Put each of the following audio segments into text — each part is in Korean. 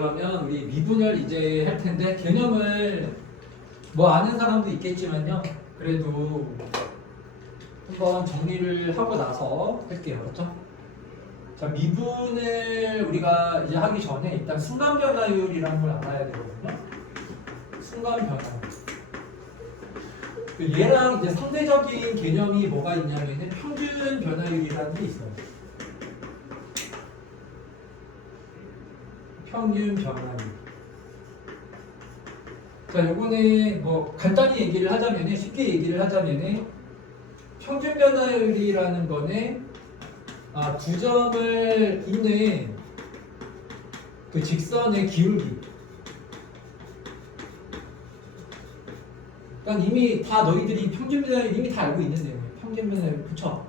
그러면 우리 미분열 이제 할 텐데 개념을 뭐 아는 사람도 있겠지만요. 그래도 한번 정리를 하고 나서 할게요. 그렇죠? 자, 미분을 우리가 이제 하기 전에 일단 순간 변화율이라는 걸 알아야 되거든요. 순간 변화율. 얘랑 이제 상대적인 개념이 뭐가 있냐면 평균 변화율이라는 게 있어요. 평균 변화율. 자, 요거는 뭐 간단히 얘기를 하자면, 쉽게 얘기를 하자면 평균 변화율이라는 거는 두 점을 잇는 그 직선의 기울기. 그러니까 이미 다 너희들이 평균 변화율 이미 다 알고 있는 내용이에요. 평균 변화율, 그쵸?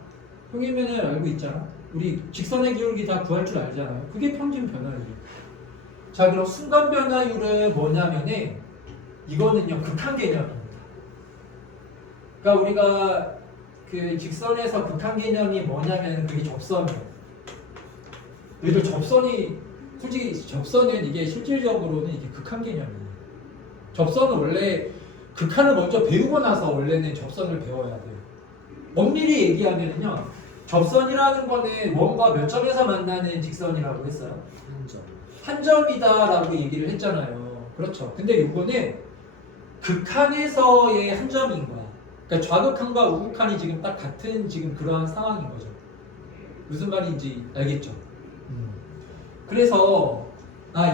평균 변화율 알고 있잖아. 우리 직선의 기울기 다 구할 줄 알잖아요. 그게 평균 변화율이에요. 자, 그럼 순간 변화율은 뭐냐면은 이거는요 극한 개념입니다. 그러니까 우리가 그 직선에서 극한 개념이 뭐냐면 그게 접선이에요. 너희들 접선이 솔직히 접선은 이게 실질적으로는 이게 극한 개념이에요. 접선은 원래 극한을 먼저 배우고 나서 원래는 접선을 배워야 돼요. 엄밀히 얘기하면요 접선이라는 거는 원과 몇 점에서 만나는 직선이라고 했어요. 한 점이다라고 얘기를 했잖아요. 그렇죠. 근데 요거는 극한에서의 한 점인 거야. 그러니까 좌극한과 우극한이 지금 딱 같은 지금 그러한 상황인 거죠. 무슨 말인지 알겠죠? 그래서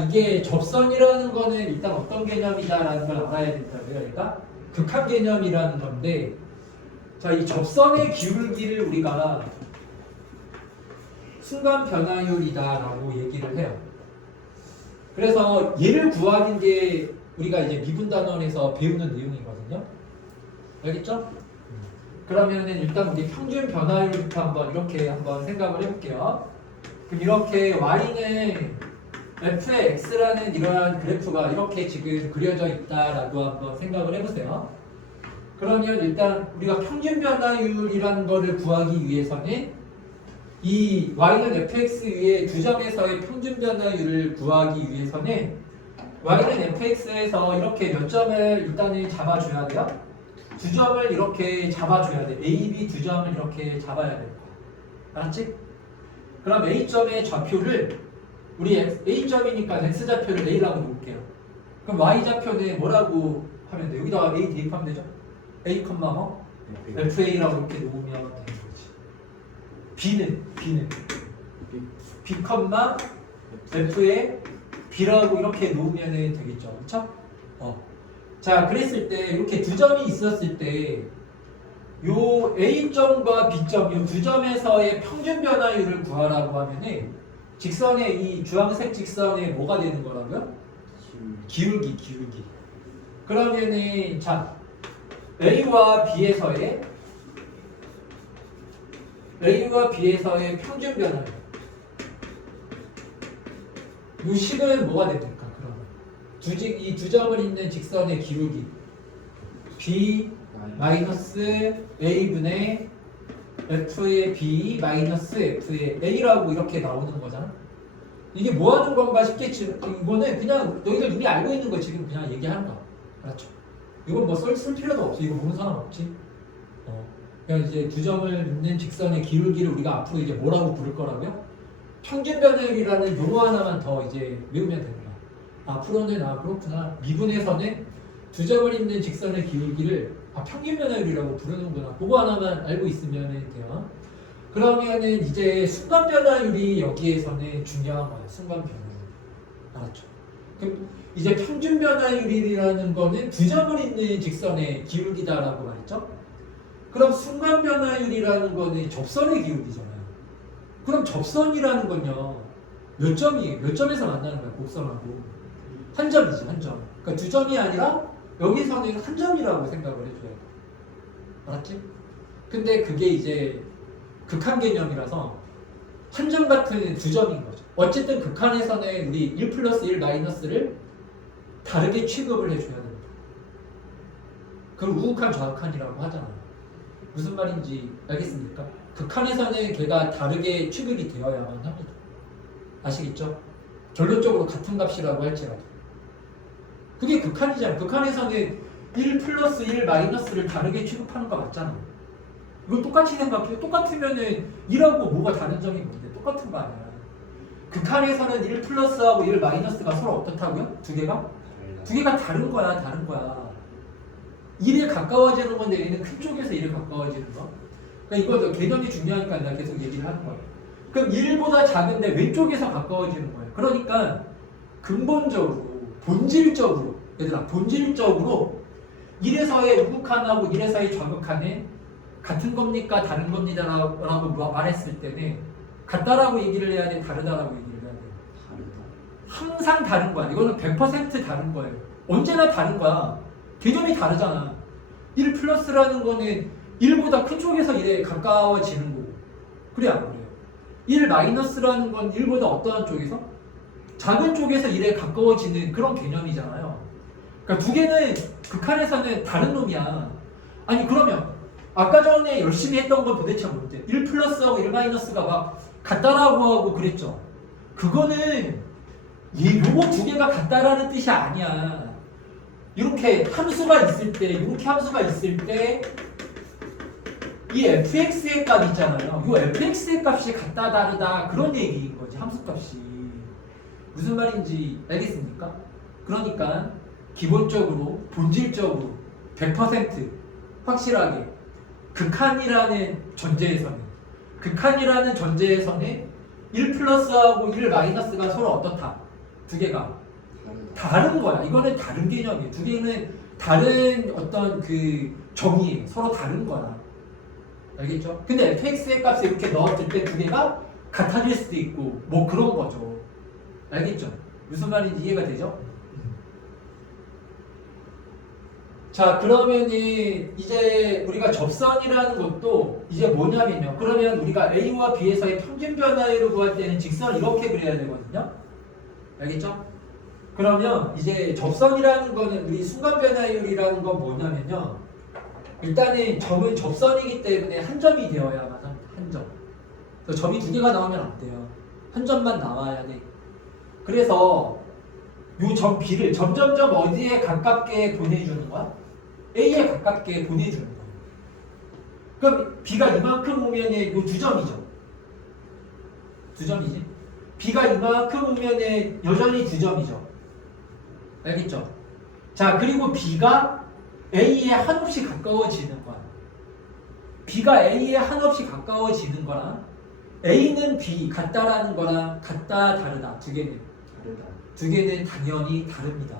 이게 접선이라는 거는 일단 어떤 개념이다라는 걸 알아야 된다고요. 그러니까 극한 개념이라는 건데, 자, 이 접선의 기울기를 우리가 순간 변화율이다라고 얘기를 해요. 그래서 얘를 구하는 게 우리가 이제 미분단원에서 배우는 내용이거든요. 알겠죠? 그러면은 일단 우리 평균 변화율부터 한번 이렇게 한번 생각을 해볼게요. 그럼 이렇게 y는 f의 x라는 이러한 그래프가 이렇게 지금 그려져 있다라고 한번 생각을 해보세요. 그러면 일단 우리가 평균 변화율이라는 거를 구하기 위해서는 이 y는 fx 위에 두 점에서의 평균 변화율을 구하기 위해서는 y는 fx에서 이렇게 몇 점을 일단은 잡아줘야 돼요. 두 점을 이렇게 잡아줘야 돼. A, B 두 점을 이렇게 잡아야 돼. 알았지? 그럼 A점의 좌표를 우리 A점이니까 X좌표를 A라고 놓을게요. 그럼 Y좌표는 뭐라고 하면 돼? 여기다가 A 대입하면 되죠? A, 뭐? FA라고 이렇게 놓으면 되는 거지. B는 B, F에 B라고 이렇게 놓으면 되겠죠. 그쵸? 자, 그랬을 때 이렇게 두 점이 있었을 때 요 A점과 B점 요 두 점에서의 평균 변화율을 구하라고 하면은 직선의 이 주황색 직선에 뭐가 되는 거라고요? 기울기. 그러면은 자, A와 B에서의 평균 변화율 요 식은 뭐가 됩니까? 그러면 이 두 점을 잇는 직선의 기울기 B 마이너스 A분의 F의 B 마이너스 F의 A라고 이렇게 나오는 거잖아. 이게 뭐 하는 건가 싶겠지. 이거는 그냥 너희들 이미 알고 있는 거 지금 그냥 얘기하는 거야. 알았죠? 이건 뭐 쓸 필요도 없어. 이거 모르는 사람 없지. 그냥 이제 두 점을 잇는 직선의 기울기를 우리가 앞으로 이제 뭐라고 부를 거라고요? 평균 변화율이라는 용어 하나만 더 이제 외우면 됩니다. 앞으로는 그렇구나. 미분에서는 두 점을 잇는 직선의 기울기를 평균 변화율이라고 부르는구나. 그거 하나만 알고 있으면 돼요. 그러면은 이제 순간 변화율이 여기에서는 중요한 거예요. 순간 변화율. 알았죠? 그럼 이제 평균 변화율이라는 거는 두 점을 잇는 직선의 기울기다라고 말했죠? 그럼 순간 변화율이라는 거는 접선의 기울기잖아요. 그럼 접선이라는 건요. 몇 점이에요? 몇 점에서 만나는 거예요? 곡선하고. 한 점이지, 한 점. 그러니까 두 점이 아니라 여기서는 한 점이라고 생각을 해줘야 돼. 알았지? 근데 그게 이제 극한 개념이라서 한 점 같은 두 점인 거죠. 어쨌든 극한에서는 우리 1 플러스 1 마이너스를 다르게 취급을 해줘야 됩니다. 그걸 우극한 좌극한이라고 하잖아요. 무슨 말인지 알겠습니까? 극한에서는 걔가 다르게 취급이 되어야만 합니다. 아시겠죠? 결론적으로 같은 값이라고 할지라도. 그게 극한이잖아. 극한에서는 1 플러스 1 마이너스를 다르게 취급하는 거 맞잖아. 이걸 똑같이 생각해. 똑같으면은 1하고 뭐가 다른 점이 뭔데? 똑같은 거 아니야. 극한에서는 1 플러스하고 1 마이너스가 서로 어떻다고요? 두 개가? 두 개가 다른 거야. 다른 거야. 1에 가까워지는 건데 얘는 큰 쪽에서 1에 가까워지는 거. 그러니까 이거 개념이 중요하니까 내가 계속 얘기를 하는 거야. 그럼 1보다 작은데 왼쪽에서 가까워지는 거예요. 그러니까 근본적으로 본질적으로 얘들아 본질적으로 1에서의 우극한하고 1에서의 좌극한은 같은 겁니까? 다른 겁니다 라고 말했을 때는 같다라고 얘기를 해야 돼? 다르다라고 얘기를 해야 돼? 항상 다른 거야. 이거는 100% 다른 거예요. 언제나 다른 거야. 개념이 다르잖아. 1 플러스라는 거는 1보다 큰 쪽에서 1에 가까워지는 거고. 그래 안 그래요? 1 마이너스라는 건 1보다 어떠한 쪽에서? 작은 쪽에서 1에 가까워지는 그런 개념이잖아요. 그러니까 두 개는 극한에서는 다른 놈이야. 아니 그러면 아까 전에 열심히 했던 건 도대체 뭔데? 1 플러스하고 1 마이너스가 막 같다라고 하고 그랬죠. 그거는 요거 두 개가 같다라는 뜻이 아니야. 이렇게 함수가 있을 때, 이렇게 함수가 있을 때 이 fx의 값 있잖아요. 이 fx의 값이 같다 다르다 그런 얘기인 거지. 함수 값이. 무슨 말인지 알겠습니까? 그러니까 기본적으로 본질적으로 100% 확실하게 극한이라는 전제에서는 1 플러스하고 1 마이너스가 서로 어떻다? 두 개가 다른 거야. 이거는 다른 개념이에요. 두 개는 다른 어떤 그 정의예요. 서로 다른 거야. 알겠죠? 근데 fx의 값을 이렇게 넣었을 때 두 개가 같아질 수도 있고 뭐 그런 거죠. 알겠죠? 무슨 말인지 이해가 되죠? 자, 그러면은 이제 우리가 접선이라는 것도 이제 뭐냐면요. 그러면 우리가 A와 B에서의 평균 변화율을 구할 때는 직선을 이렇게 그려야 되거든요. 알겠죠? 그러면 이제 접선이라는 거는 우리 순간 변화율이라는 건 뭐냐면요. 일단은 점은 접선이기 때문에 한 점이 되어야만 합니다. 한 점. 점이 두 개가 나오면 안 돼요. 한 점만 나와야 돼. 그래서 요 점 B를 점점점 어디에 가깝게 보내주는 거야? A에 가깝게 보내주는 거야. 그럼 B가 이만큼 오면은 요 두 점이죠. 두 점이지. B가 이만큼 오면은 여전히 두 점이죠. 알겠죠? 자, 그리고 B가 A에 한없이 가까워지는 거야. B가 A에 한없이 가까워지는 거랑 A는 B 같다라는 거랑 같다 다르다 두 개는 다르다. 두 개는 당연히 다릅니다.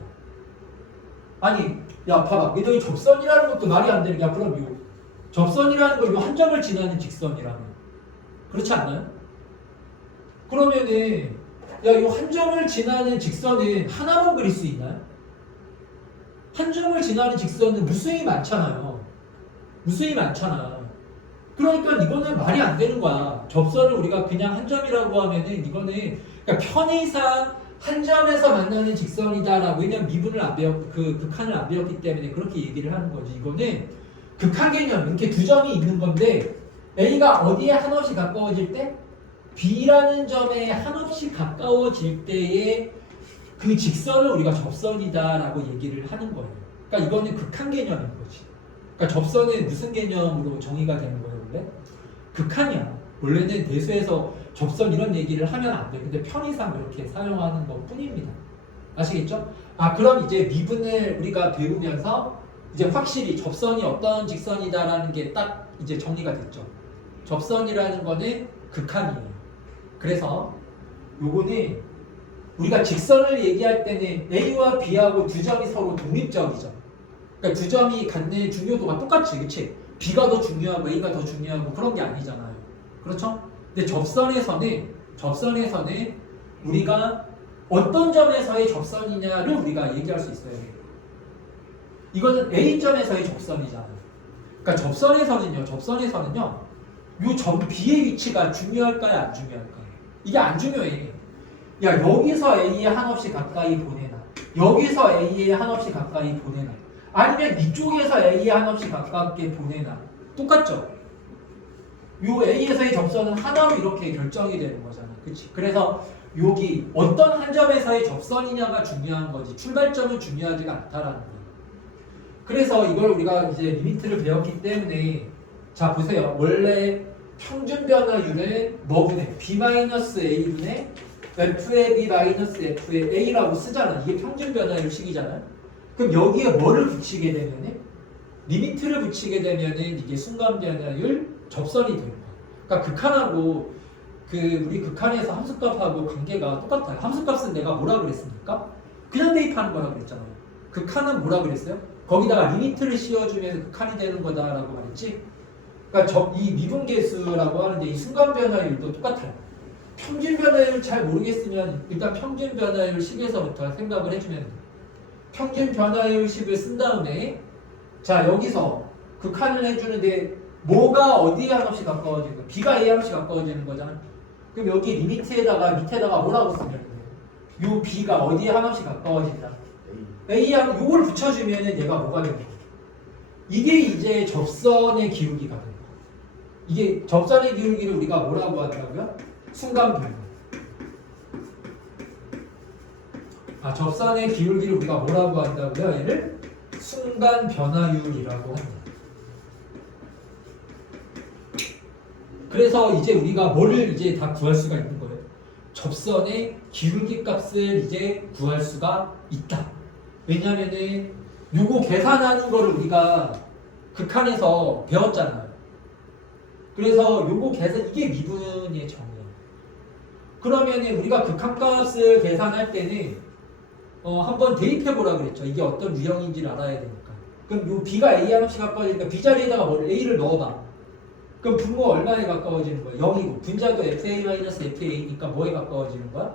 아니, 야 봐봐. 너희 접선이라는 것도 말이 안 되는 게 그럼 요 접선이라는 걸 요 한 점을 지나는 직선이라면 그렇지 않나요? 그러면은 야, 요 한 점을 지나는 직선은 하나만 그릴 수 있나요? 한 점을 지나는 직선은 무수히 많잖아요. 무수히 많잖아. 그러니까 이거는 말이 안 되는 거야. 접선을 우리가 그냥 한 점이라고 하면은 이거는 그러니까 편의상 한 점에서 만나는 직선이다라고. 왜냐면 미분을 안 극한을 안 배웠기 때문에 그렇게 얘기를 하는 거지. 이거는 극한 개념 이렇게 두 점이 있는 건데 A가 어디에 한없이 가까워질 때? B라는 점에 한없이 가까워질 때의 그 직선을 우리가 접선이다라고 얘기를 하는 거예요. 그러니까 이거는 극한 개념인 거지. 그러니까 접선은 무슨 개념으로 정의가 되는 거예요, 원래? 극한이야. 원래는 대수에서 접선 이런 얘기를 하면 안 돼. 근데 편의상 이렇게 사용하는 것 뿐입니다. 아시겠죠? 아, 그럼 이제 미분을 우리가 배우면서 이제 확실히 접선이 어떤 직선이다라는 게 딱 이제 정리가 됐죠. 접선이라는 거는 극한이에요. 그래서 요거는 우리가 직선을 얘기할 때는 A와 B하고 두 점이 서로 독립적이죠. 그러니까 두 점이 갖는 중요도가 똑같지, 그치? B가 더 중요하고 A가 더 중요하고 그런 게 아니잖아요. 그렇죠? 근데 접선에서는 우리가 어떤 점에서의 접선이냐를 우리가 얘기할 수 있어요. 이거는 A점에서의 접선이잖아요. 그러니까 접선에서는요, 요 점 B의 위치가 중요할까요, 안 중요할까요? 이게 안 중요해. 야, 여기서 A에 한없이 가까이 보내나, 여기서 A에 한없이 가까이 보내나, 아니면 이쪽에서 A에 한없이 가깝게 보내나 똑같죠? 요 A에서의 접선은 하나로 이렇게 결정이 되는 거잖아. 그치? 그래서 여기 어떤 한 점에서의 접선이냐가 중요한 거지 출발점은 중요하지가 않다라는 거야. 그래서 이걸 우리가 이제 리미트를 배웠기 때문에 자 보세요. 원래 평균 변화율은 뭐분의 B-A분의 F의 B-F의 A라고 쓰잖아. 이게 평균 변화율 식이잖아. 그럼 여기에 뭐를 붙이게 되면은 리미트를 붙이게 되면은 이게 순간 변화율 접선이 되는 거야. 그러니까 극한하고 그 우리 극한에서 함수값하고 관계가 똑같아요. 함수값은 내가 뭐라 그랬습니까? 그냥 대입하는 거라고 그랬잖아요. 극한은 뭐라 그랬어요? 거기다가 리미트를 씌워주면 극한이 되는 거다라고 말했지. 그러니까 이 미분계수라고 하는데 이 순간 변화율도 똑같아요. 평균 변화율 잘 모르겠으면 일단 평균 변화율 식에서부터 생각을 해주면 돼요. 평균 변화율 식을 쓴 다음에 자 여기서 극한을 해주는데 뭐가 어디에 한없이 가까워지는 거야? B가 A에 한없이 가까워지는 거잖아. 그럼 여기 리미트에다가 밑에다가 뭐라고 쓰면 돼요? 요 B가 어디에 한없이 가까워진다? A에 요걸 붙여주면 얘가 뭐가 되는 거야? 이게 이제 접선의 기울기가 되는 거야. 이게 접선의 기울기를 우리가 뭐라고 한다고요? 순간 변화. 접선의 기울기를 우리가 뭐라고 한다고요? 얘를 순간 변화율이라고 합니다. 그래서 이제 우리가 뭐를 이제 다 구할 수가 있는 거예요? 접선의 기울기 값을 이제 구할 수가 있다. 왜냐면은 요거 계산하는 거를 우리가 극한에서 배웠잖아요. 그래서 요거 계산 이게 미분의 정의예요. 그러면은 우리가 극한값을 계산할 때는 한번 대입해 보라 그랬죠. 이게 어떤 유형인지를 알아야 되니까. 그럼 요 B가 A에 한없이 가까워지니까 B 자리에다가 뭐를 A를 넣어봐. 그럼 분모 얼마에 가까워지는 거야? 0이고 분자도 FA-FA니까 뭐에 가까워지는 거야?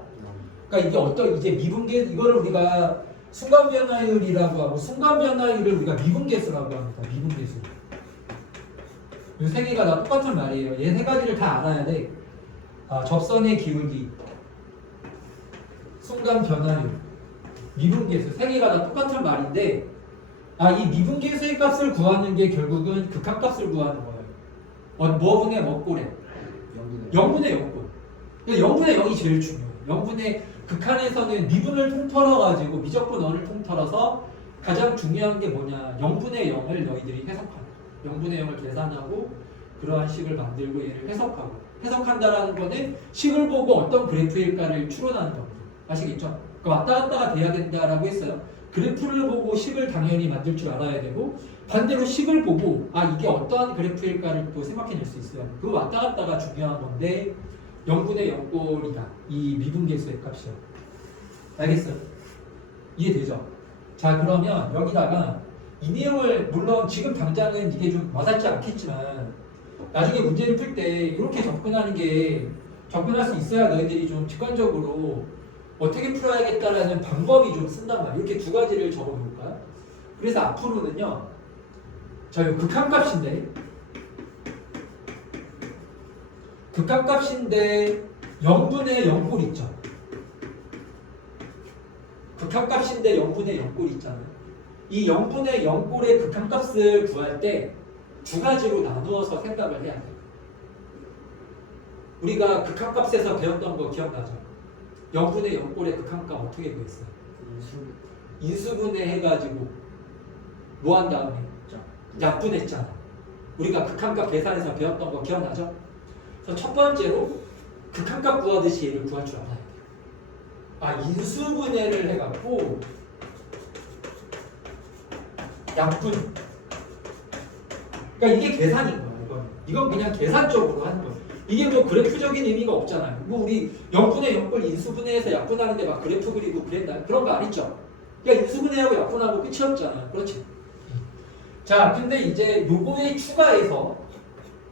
그러니까 이게 어떤 이제 미분계 이거를 우리가 순간 변화율이라고 하고 순간 변화율을 우리가 미분계수라고 합니다. 미분계수. 이 세 개가 다 똑같은 말이에요. 얘 세 가지를 다 알아야 돼. 접선의 기울기, 순간 변화율, 미분계수 세 개가 다 똑같은 말인데 이 미분계수의 값을 구하는 게 결국은 극한값을 구하는 거예요. 뭐분의 뭐꼴에? 0분의 0꼴. 0분의 0이 제일 중요해요. 0분의 극한에서는 미분을 통틀어가지고 미적분 원을 통틀어서 가장 중요한 게 뭐냐? 0분의 0을 너희들이 해석하는 0분의 0을 계산하고 그러한 식을 만들고 얘를 해석하고 해석한다라는 거는 식을 보고 어떤 그래프일까를 추론하는 겁니다. 아시겠죠? 그 왔다 갔다가 돼야 된다라고 했어요. 그래프를 보고 식을 당연히 만들 줄 알아야 되고 반대로 식을 보고 이게 어떠한 그래프일까를 또 생각해낼 수 있어요. 그 왔다 갔다가 중요한 건데 0분의 0꼴이다. 이 미분계수의 값이요. 알겠어요? 이해되죠? 자 그러면 여기다가 이 내용을 물론 지금 당장은 이게 좀 와닿지 않겠지만 나중에 문제를 풀 때 이렇게 접근할 수 있어야 너희들이 좀 직관적으로 어떻게 풀어야겠다라는 방법이 좀 쓴단 말이에요. 이렇게 두 가지를 적어볼까요? 그래서 앞으로는요. 자, 이거 극한값인데 0분의 0꼴 있죠. 극한값인데 0분의 0꼴 있잖아요. 이 0분의 0꼴의 극한값을 구할 때 두 가지로 나누어서 생각을 해야 돼요. 우리가 극한값에서 배웠던 거 기억나죠? 0분의 0꼴의 극한값 어떻게 구했어요? 인수분해 해가지고 뭐 한 다음에? 약분했잖아. 우리가 극한값 계산해서 배웠던 거 기억나죠? 그래서 첫 번째로 극한값 구하듯이 얘를 구할 줄 알아야 돼요. 인수분해를 해갖고 약분. 그러니까 이게 계산인 거야. 이건 그냥 계산적으로 하는 거야. 이게 뭐 그래프적인 의미가 없잖아요. 뭐 우리 0분의 0꼴 인수분해해서 약분하는데 막 그래프 그리고 그랬나 그런 거 아니죠? 그러니까 인수분해하고 약분하고 끝이 없잖아. 그렇지? 자, 근데 이제 요거에 추가해서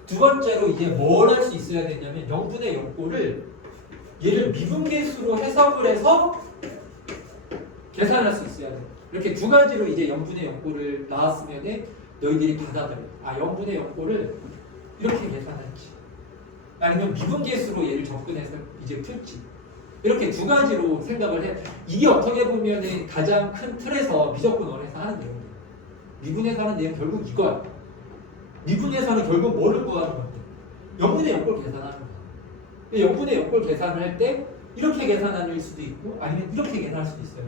두 번째로 이제 뭘 할 수 있어야 되냐면 0분의 0꼴을 얘를 미분계수로 해석을 해서 계산할 수 있어야 돼. 이렇게 두 가지로 이제 0분의 0꼴을 나왔으면은 너희들이 받아들여. 0분의 0꼴을 이렇게 계산할지 아니면 미분계수로 얘를 접근해서 이제 풀지. 이렇게 두 가지로 생각을 해. 이게 어떻게 보면은 가장 큰 틀에서 미적분원에서 하는 내용이에요. 미분에서 하는 내용 결국 이거야. 미분에서는 결국 뭐를 구하는 건데? 0분의 역골 계산하는 거야. 0분의 역골 계산을 할 때 이렇게 계산할 수도 있고 아니면 이렇게 계산할 수도 있어요.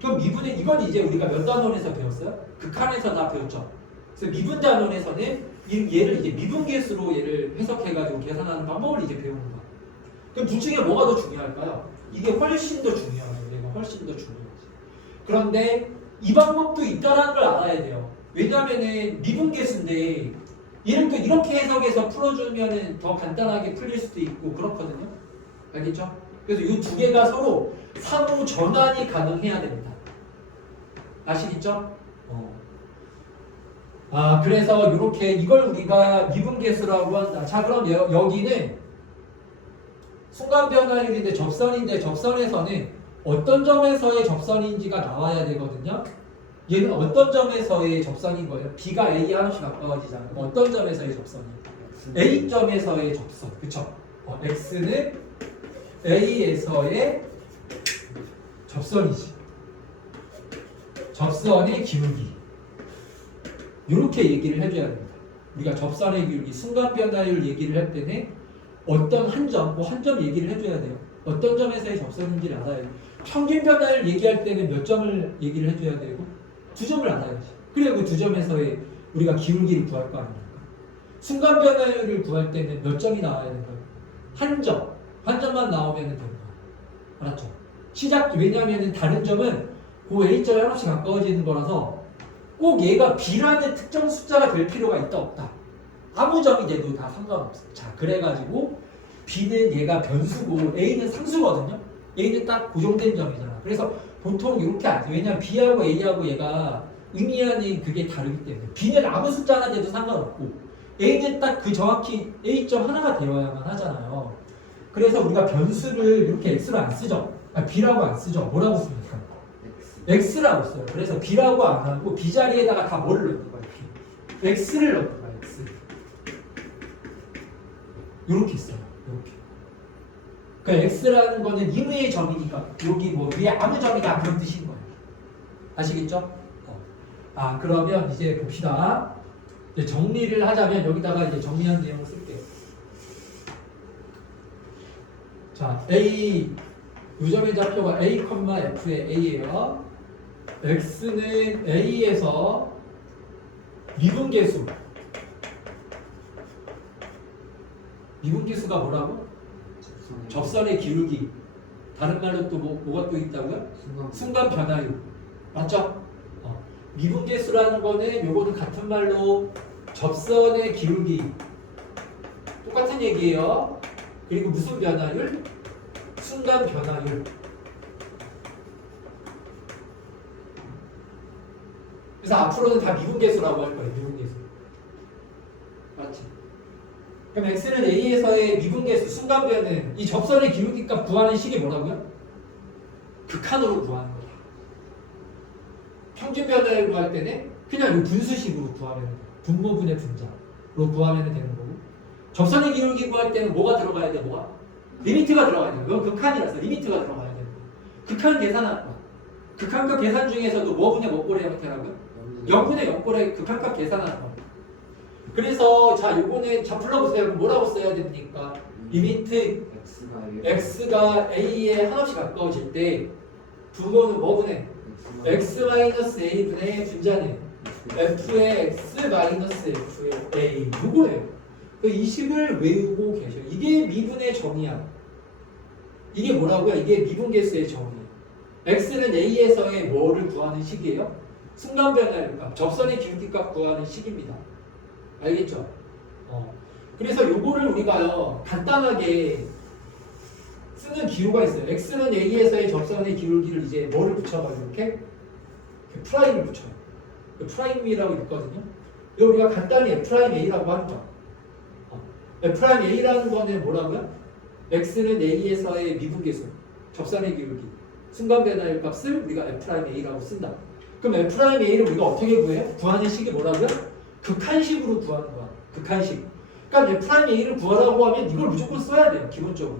그럼 미분의 이건 이제 우리가 몇 단원에서 배웠어요? 극한에서 다 배웠죠. 그래서 미분 단원에서는 얘를 이제 미분계수로 얘를 해석해가지고 계산하는 방법을 이제 배우는 거야. 그럼 둘 중에 뭐가 더 중요할까요? 이게 훨씬 더 중요해요. 얘가 훨씬 더 중요하지. 그런데 이 방법도 있다는 걸 알아야 돼요. 왜냐면은 미분계수인데 얘는 또 이렇게 해석해서 풀어주면은 더 간단하게 풀릴 수도 있고 그렇거든요. 알겠죠? 그래서 이 두 개가 서로 상호 전환이 가능해야 됩니다. 아시겠죠? 그래서 이렇게 이걸 우리가 미분계수라고 한다. 자, 그럼 여기는 순간 변화율인데 접선인데 접선에서는 어떤 점에서의 접선인지가 나와야 되거든요. 얘는 어떤 점에서의 접선인 거예요? B가 A에 하나씩 가까워지잖아요. 어떤 점에서의 접선이에요? A점에서의 접선. 그쵸? X는 A에서의 접선이지. 접선의 기울기. 이렇게 얘기를 해줘야 됩니다. 우리가 접선의 기울기, 순간 변화율 얘기를 할 때는 어떤 한 점, 한 점 얘기를 해줘야 돼요. 어떤 점에서의 접선인지를 알아야 돼요. 평균 변화율 얘기할 때는 몇 점을 얘기를 해줘야 되고 두 점을 알아야지. 그래야 그 두 점에서의 우리가 기울기를 구할 거 아닙니까? 순간 변화율을 구할 때는 몇 점이 나와야 된다고? 한 점. 한 점만 나오면 된다. 알았죠? 왜냐하면 다른 점은 그 A점에 하나씩 가까워지는 거라서 꼭 얘가 B라는 특정 숫자가 될 필요가 있다 없다. 아무 점이 돼도 다 상관없어. 자, 그래가지고 B는 얘가 변수고 A는 상수거든요. A는 딱 고정된 점이잖아. 그래서 보통 이렇게 안 돼. 왜냐면 B하고 A하고 얘가 의미하는 그게 다르기 때문에 B는 아무 숫자 하나 돼도 상관없고 A는 딱 그 정확히 A점 하나가 되어야만 하잖아요. 그래서 우리가 변수를 이렇게 X로 안 쓰죠. B라고 안 쓰죠. 뭐라고 씁니까? X라고 써요. 그래서 B라고 안 하고 B 자리에다가 다 뭐를 넣는 거야? X를 넣는 거야. X. 이렇게 써요. 이렇게. 그러니까 X라는 거는 임의의 점이니까 여기 뭐 위에 아무 점이다 그런 뜻인 거예요. 아시겠죠? 그러면 이제 봅시다. 이제 정리를 하자면 여기다가 이제 정리한 내용을 쓸게요. 자, A 요점의 좌표가 A, F의 A예요. X는 A에서 미분계수. 미분계수가 뭐라고? 접선의 기울기. 다른 말로 또 뭐가 또 있다고요? 순간 변화율. 맞죠? 미분계수라는 거는 요거는 같은 말로 접선의 기울기. 똑같은 얘기예요. 그리고 무슨 변화율? 순간 변화율. 그래서 앞으로는 다 미분계수라고 할 거예요. 미분계수. 맞지? 그럼 X는 A에서의 미분계수, 순간 변은 이 접선의 기울기값 구하는 식이 뭐라고요? 극한으로 구하는 거다. 평균 변화율 구할 때는 그냥 이 분수식으로 구하면 돼요. 분모분의 분자로 구하면 되는 거고. 접선의 기울기 구할 때는 뭐가 들어가야 돼? 뭐가? 리미트가 들어가야 돼요. 이건 극한이라서 리미트가 들어가야 돼요. 극한 계산할 거야. 극한값 계산 중에서도 뭐분의 뭐꼴의 형태라고요? 0분의 0꼴의 극한값 계산하는 거야. 그래서 자 요거는 자 불러보세요. 뭐라고 써야 됩니까? 리미트 x가 a에 하나씩 가까워질 때 분모는 뭐분의 x-a분의 분자는 f의 x-f의 a 요거예요. 이 식을 외우고 계셔요. 이게 미분의 정의야. 이게 뭐라고요? 이게 미분계수의 정의예요. x는 a에서의 뭐를 구하는 식이에요? 순간 변화율값, 접선의 기울기값 구하는 식입니다. 알겠죠? 그래서 요거를 우리가요 간단하게 쓰는 기호가 있어요. x는 a에서의 접선의 기울기를 이제 뭐를 붙여가지고 이렇게 프라임을 붙여요. 프라임이라고 있거든요. 이거 우리가 간단히 F'A라고 하는 거야. F'A라는 거는 뭐라고요? x는 a에서의 미분계수, 접선의 기울기, 순간 변화율 값을 우리가 F'A라고 쓴다. 그럼 F'A를 우리가 어떻게 구해요? 구하는 식이 뭐라고요? 극한식으로 구하는 거야. 극한식. 그러니까 F'A를 구하라고 하면 이걸 무조건 써야 돼요. 기본적으로.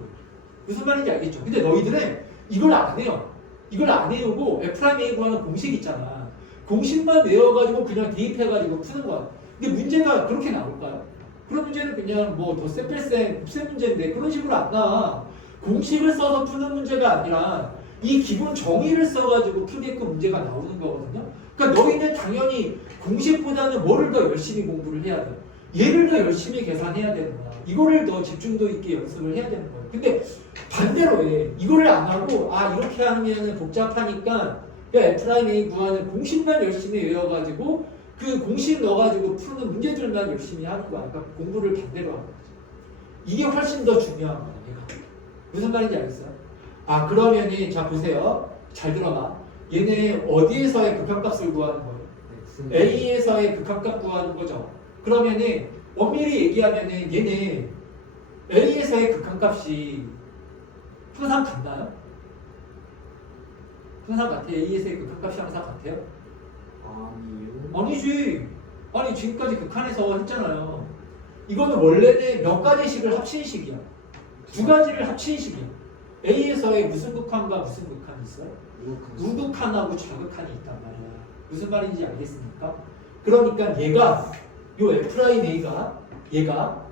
무슨 말인지 알겠죠? 근데 너희들은 이걸 안 해요. 이걸 안 외우고 F'A 구하는 공식 있잖아. 공식만 외워가지고 그냥 대입해가지고 푸는 거야. 근데 문제가 그렇게 나올까요? 그런 문제는 그냥 뭐 더 셈 문제인데 그런 식으로 안 나와. 공식을 써서 푸는 문제가 아니라 이 기본 정의를 써가지고 풀게끔 문제가 나오는 거거든요. 그러니까 너희는 당연히 공식보다는 뭐를 더 열심히 공부를 해야 돼. 얘를 더 열심히 계산해야 되는 거야. 이거를 더 집중도 있게 연습을 해야 되는 거야. 근데 반대로 해. 이거를 안 하고 이렇게 하면 복잡하니까 F'A 구하는 공식만 열심히 외워가지고 그 공식 넣어가지고 푸는 문제들만 열심히 하는 거야. 그러니까 공부를 반대로 하는 거지. 이게 훨씬 더 중요한 거야. 얘가. 무슨 말인지 알겠어요? 그러면은 자 보세요. 잘 들어봐. 얘네 어디에서의 극한값을 구하는 거예요? A에서의 극한값 구하는 거죠. 그러면은 엄밀히 얘기하면은 얘네 A에서의 극한값이 항상 같나요? 항상 같아요? A에서의 극한값이 항상 같아요? 아니요. 아니지. 아니 지금까지 극한에서 했잖아요. 이거는 원래는 몇 가지식을 합친 식이야. 두 가지를 합친 식이야. A에서의 무슨 극한과 무슨 극한이 있어요? 우극한하고 좌극한이 있단 말이야. 무슨 말인지 알겠습니까? 그러니까 얘가 요 F'A가 얘가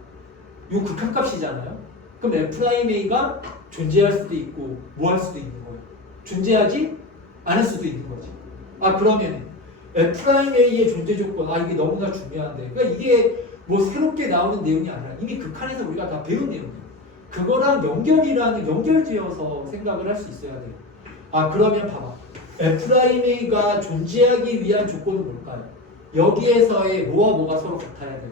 요 극한값이잖아요. 그럼 F'A가 존재할 수도 있고 뭐 할 수도 있는 거예요. 존재하지 않을 수도 있는 거지. 그러면 F'A의 존재 조건 이게 너무나 중요한데 그러니까 이게 뭐 새롭게 나오는 내용이 아니라 이미 극한에서 우리가 다 배운 내용이에요. 그거랑 연결지어서 생각을 할 수 있어야 돼요. 그러면 봐봐. F'A가 존재하기 위한 조건은 뭘까요? 여기에서의 뭐와 뭐가 서로 같아야 돼요.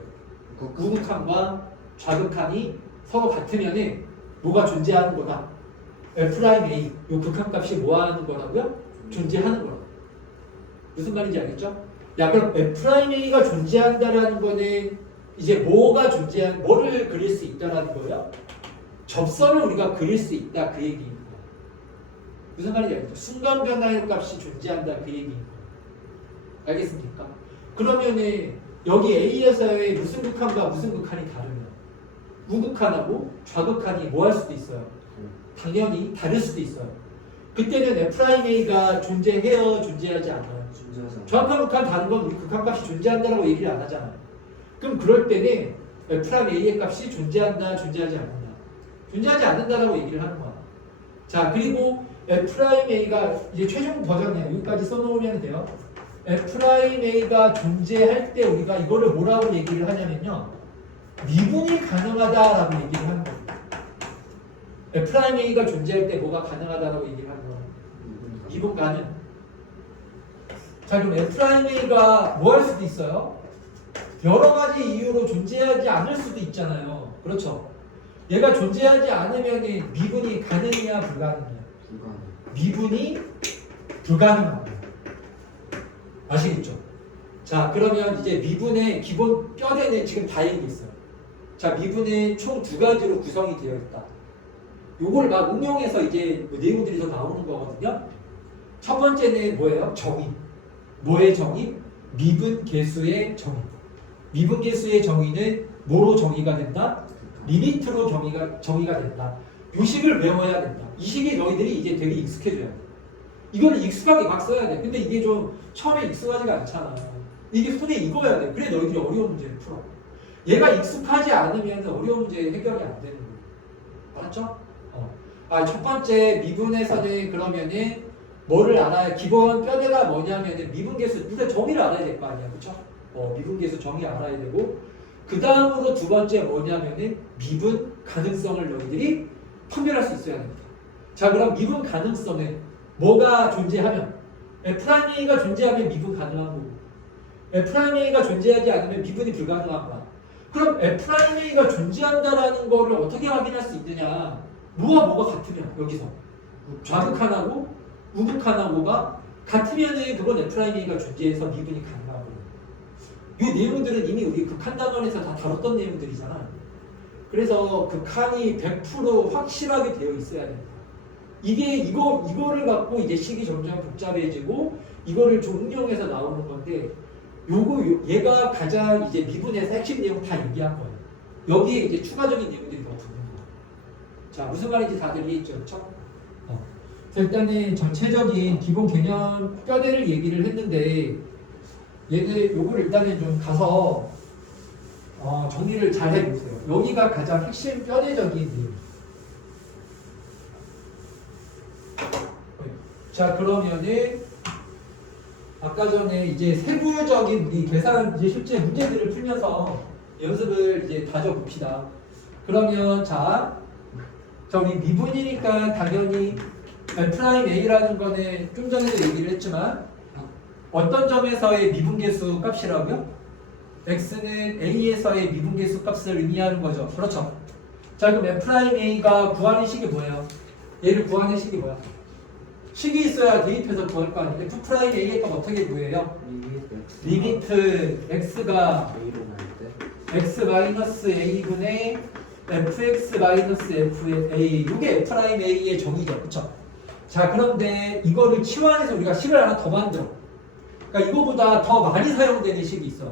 우극한과 좌극한이 서로 같으면은 뭐가 존재하는 거다. F'A 요 극한값이 뭐 하는 거라고요? 존재하는 거라고. 무슨 말인지 알겠죠? 그럼 F'A가 존재한다라는 거는 이제 뭐를 그릴 수 있다라는 거예요? 접선을 우리가 그릴 수 있다 그 얘기인 거예요. 무슨 말인지 알겠죠? 순간 변화의 값이 존재한다 그 얘기인 거예요. 알겠습니까? 그러면은 여기 A에서의 무슨 극한과 무슨 극한이 다르면 우극한하고 좌극한이 뭐 할 수도 있어요? 당연히 다를 수도 있어요. 그때는 F'A가 존재해요? 존재하지 않아요? 정확한 극한 다른 건 우리 극한값이 존재한다라고 얘기를 안 하잖아요. 그럼 그럴 때는 F'A의 값이 존재한다, 존재하지 않는다. 존재하지 않는다라고 얘기를 하는 거야. 자, 그리고 F'A가 이제 최종 버전이에요. 여기까지 써놓으면 돼요. F'A가 존재할 때 우리가 이거를 뭐라고 얘기를 하냐면요. 미분이 가능하다라고 얘기를 하는 거예요. F'A가 존재할 때 뭐가 가능하다라고 얘기를 하는 거예요. 미분 가능. 자, 그럼 F'A가 뭐 할 수도 있어요? 여러 가지 이유로 존재하지 않을 수도 있잖아요. 그렇죠? 얘가 존재하지 않으면 미분이 가능이야, 불가능이야? 미분이 불가능합니다. 아시겠죠? 자, 그러면 이제 미분의 기본 뼈대는 지금 다 얘기했어요. 자, 미분은 총 두 가지로 구성이 되어 있다. 요걸 막 응용해서 이제 내용들이 더 나오는 거거든요. 첫 번째는 뭐예요? 정의. 뭐의 정의? 미분 계수의 정의. 미분 계수의 정의는 뭐로 정의가 된다? 리미트로 정의가 된다. 이 식을 외워야 된다. 이 식이 너희들이 이제 되게 익숙해져야 돼. 이거는 익숙하게 막 써야 돼. 근데 이게 좀 처음에 익숙하지가 않잖아. 이게 손에 익어야 돼. 그래 너희들이 어려운 문제를 풀어. 얘가 익숙하지 않으면 어려운 문제 해결이 안 되는 거예요. 알았죠? 첫 번째 미분에서는 그러면은 뭐를 알아야 기본 뼈대가 뭐냐면은 미분계수 일단 정의를 알아야 될 거 아니야, 그렇죠? 미분계수 정의 알아야 되고 그 다음으로 두 번째 뭐냐면은 미분 가능성을 너희들이 판별할 수 있어야 됩니다. 자, 그럼 미분 가능성은 뭐가 존재하면 F'A가 존재하면 미분 가능한 거고 F'A가 존재하지 않으면 미분이 불가능한 거야. 그럼 F'A가 존재한다라는 거를 어떻게 확인할 수 있느냐? 뭐와 뭐가 같으면 여기서 좌극한하고 우극한하고가 같으면은 그건 F'A가 존재해서 미분이 가능한 거예요. 이 내용들은 이미 우리 극한단원에서 다 다뤘던 내용들이잖아. 그래서 극한이 100% 확실하게 되어 있어야 됩니다. 이거를 갖고 이제 식이 점점 복잡해지고 이거를 좀 응용해서 나오는 건데 얘가 가장 이제 미분에서 핵심 내용 다 얘기한 거예요. 여기에 이제 추가적인 내용들이 더 붙는 거예요. 자, 무슨 말인지 다들 이해했죠? 그렇죠? 일단은 전체적인 기본 개념 뼈대를 얘기를 했는데 요거를 일단은 좀 가서 정리를 잘 해보세요. 여기가 가장 핵심 뼈대적인 내용. 자, 그러면은 아까 전에 이제 세부적인 우리 계산 이제 실제 문제들을 풀면서 연습을 이제 다져봅시다. 그러면 자, 우리 미분이니까 당연히 F'A라는 거는 좀 전에도 얘기를 했지만 어떤 점에서의 미분계수 값이라고요? x는 a에서의 미분계수 값을 의미하는 거죠. 그렇죠. 자, 그럼 F'A가 구하는 식이 뭐예요? 얘를 구하는 식이 뭐야? 식이 있어야 대입해서 구할 거 아니에요. F'A의 값 어떻게 구해요? 리미트 x가 A로 날 때. x-a분의 fx-f의 이게 F'A의 정의죠. 그쵸? 자, 그런데 이거를 치환해서 우리가 식을 하나 더 만들어. 그러니까 이거보다 더 많이 사용되는 식이 있어.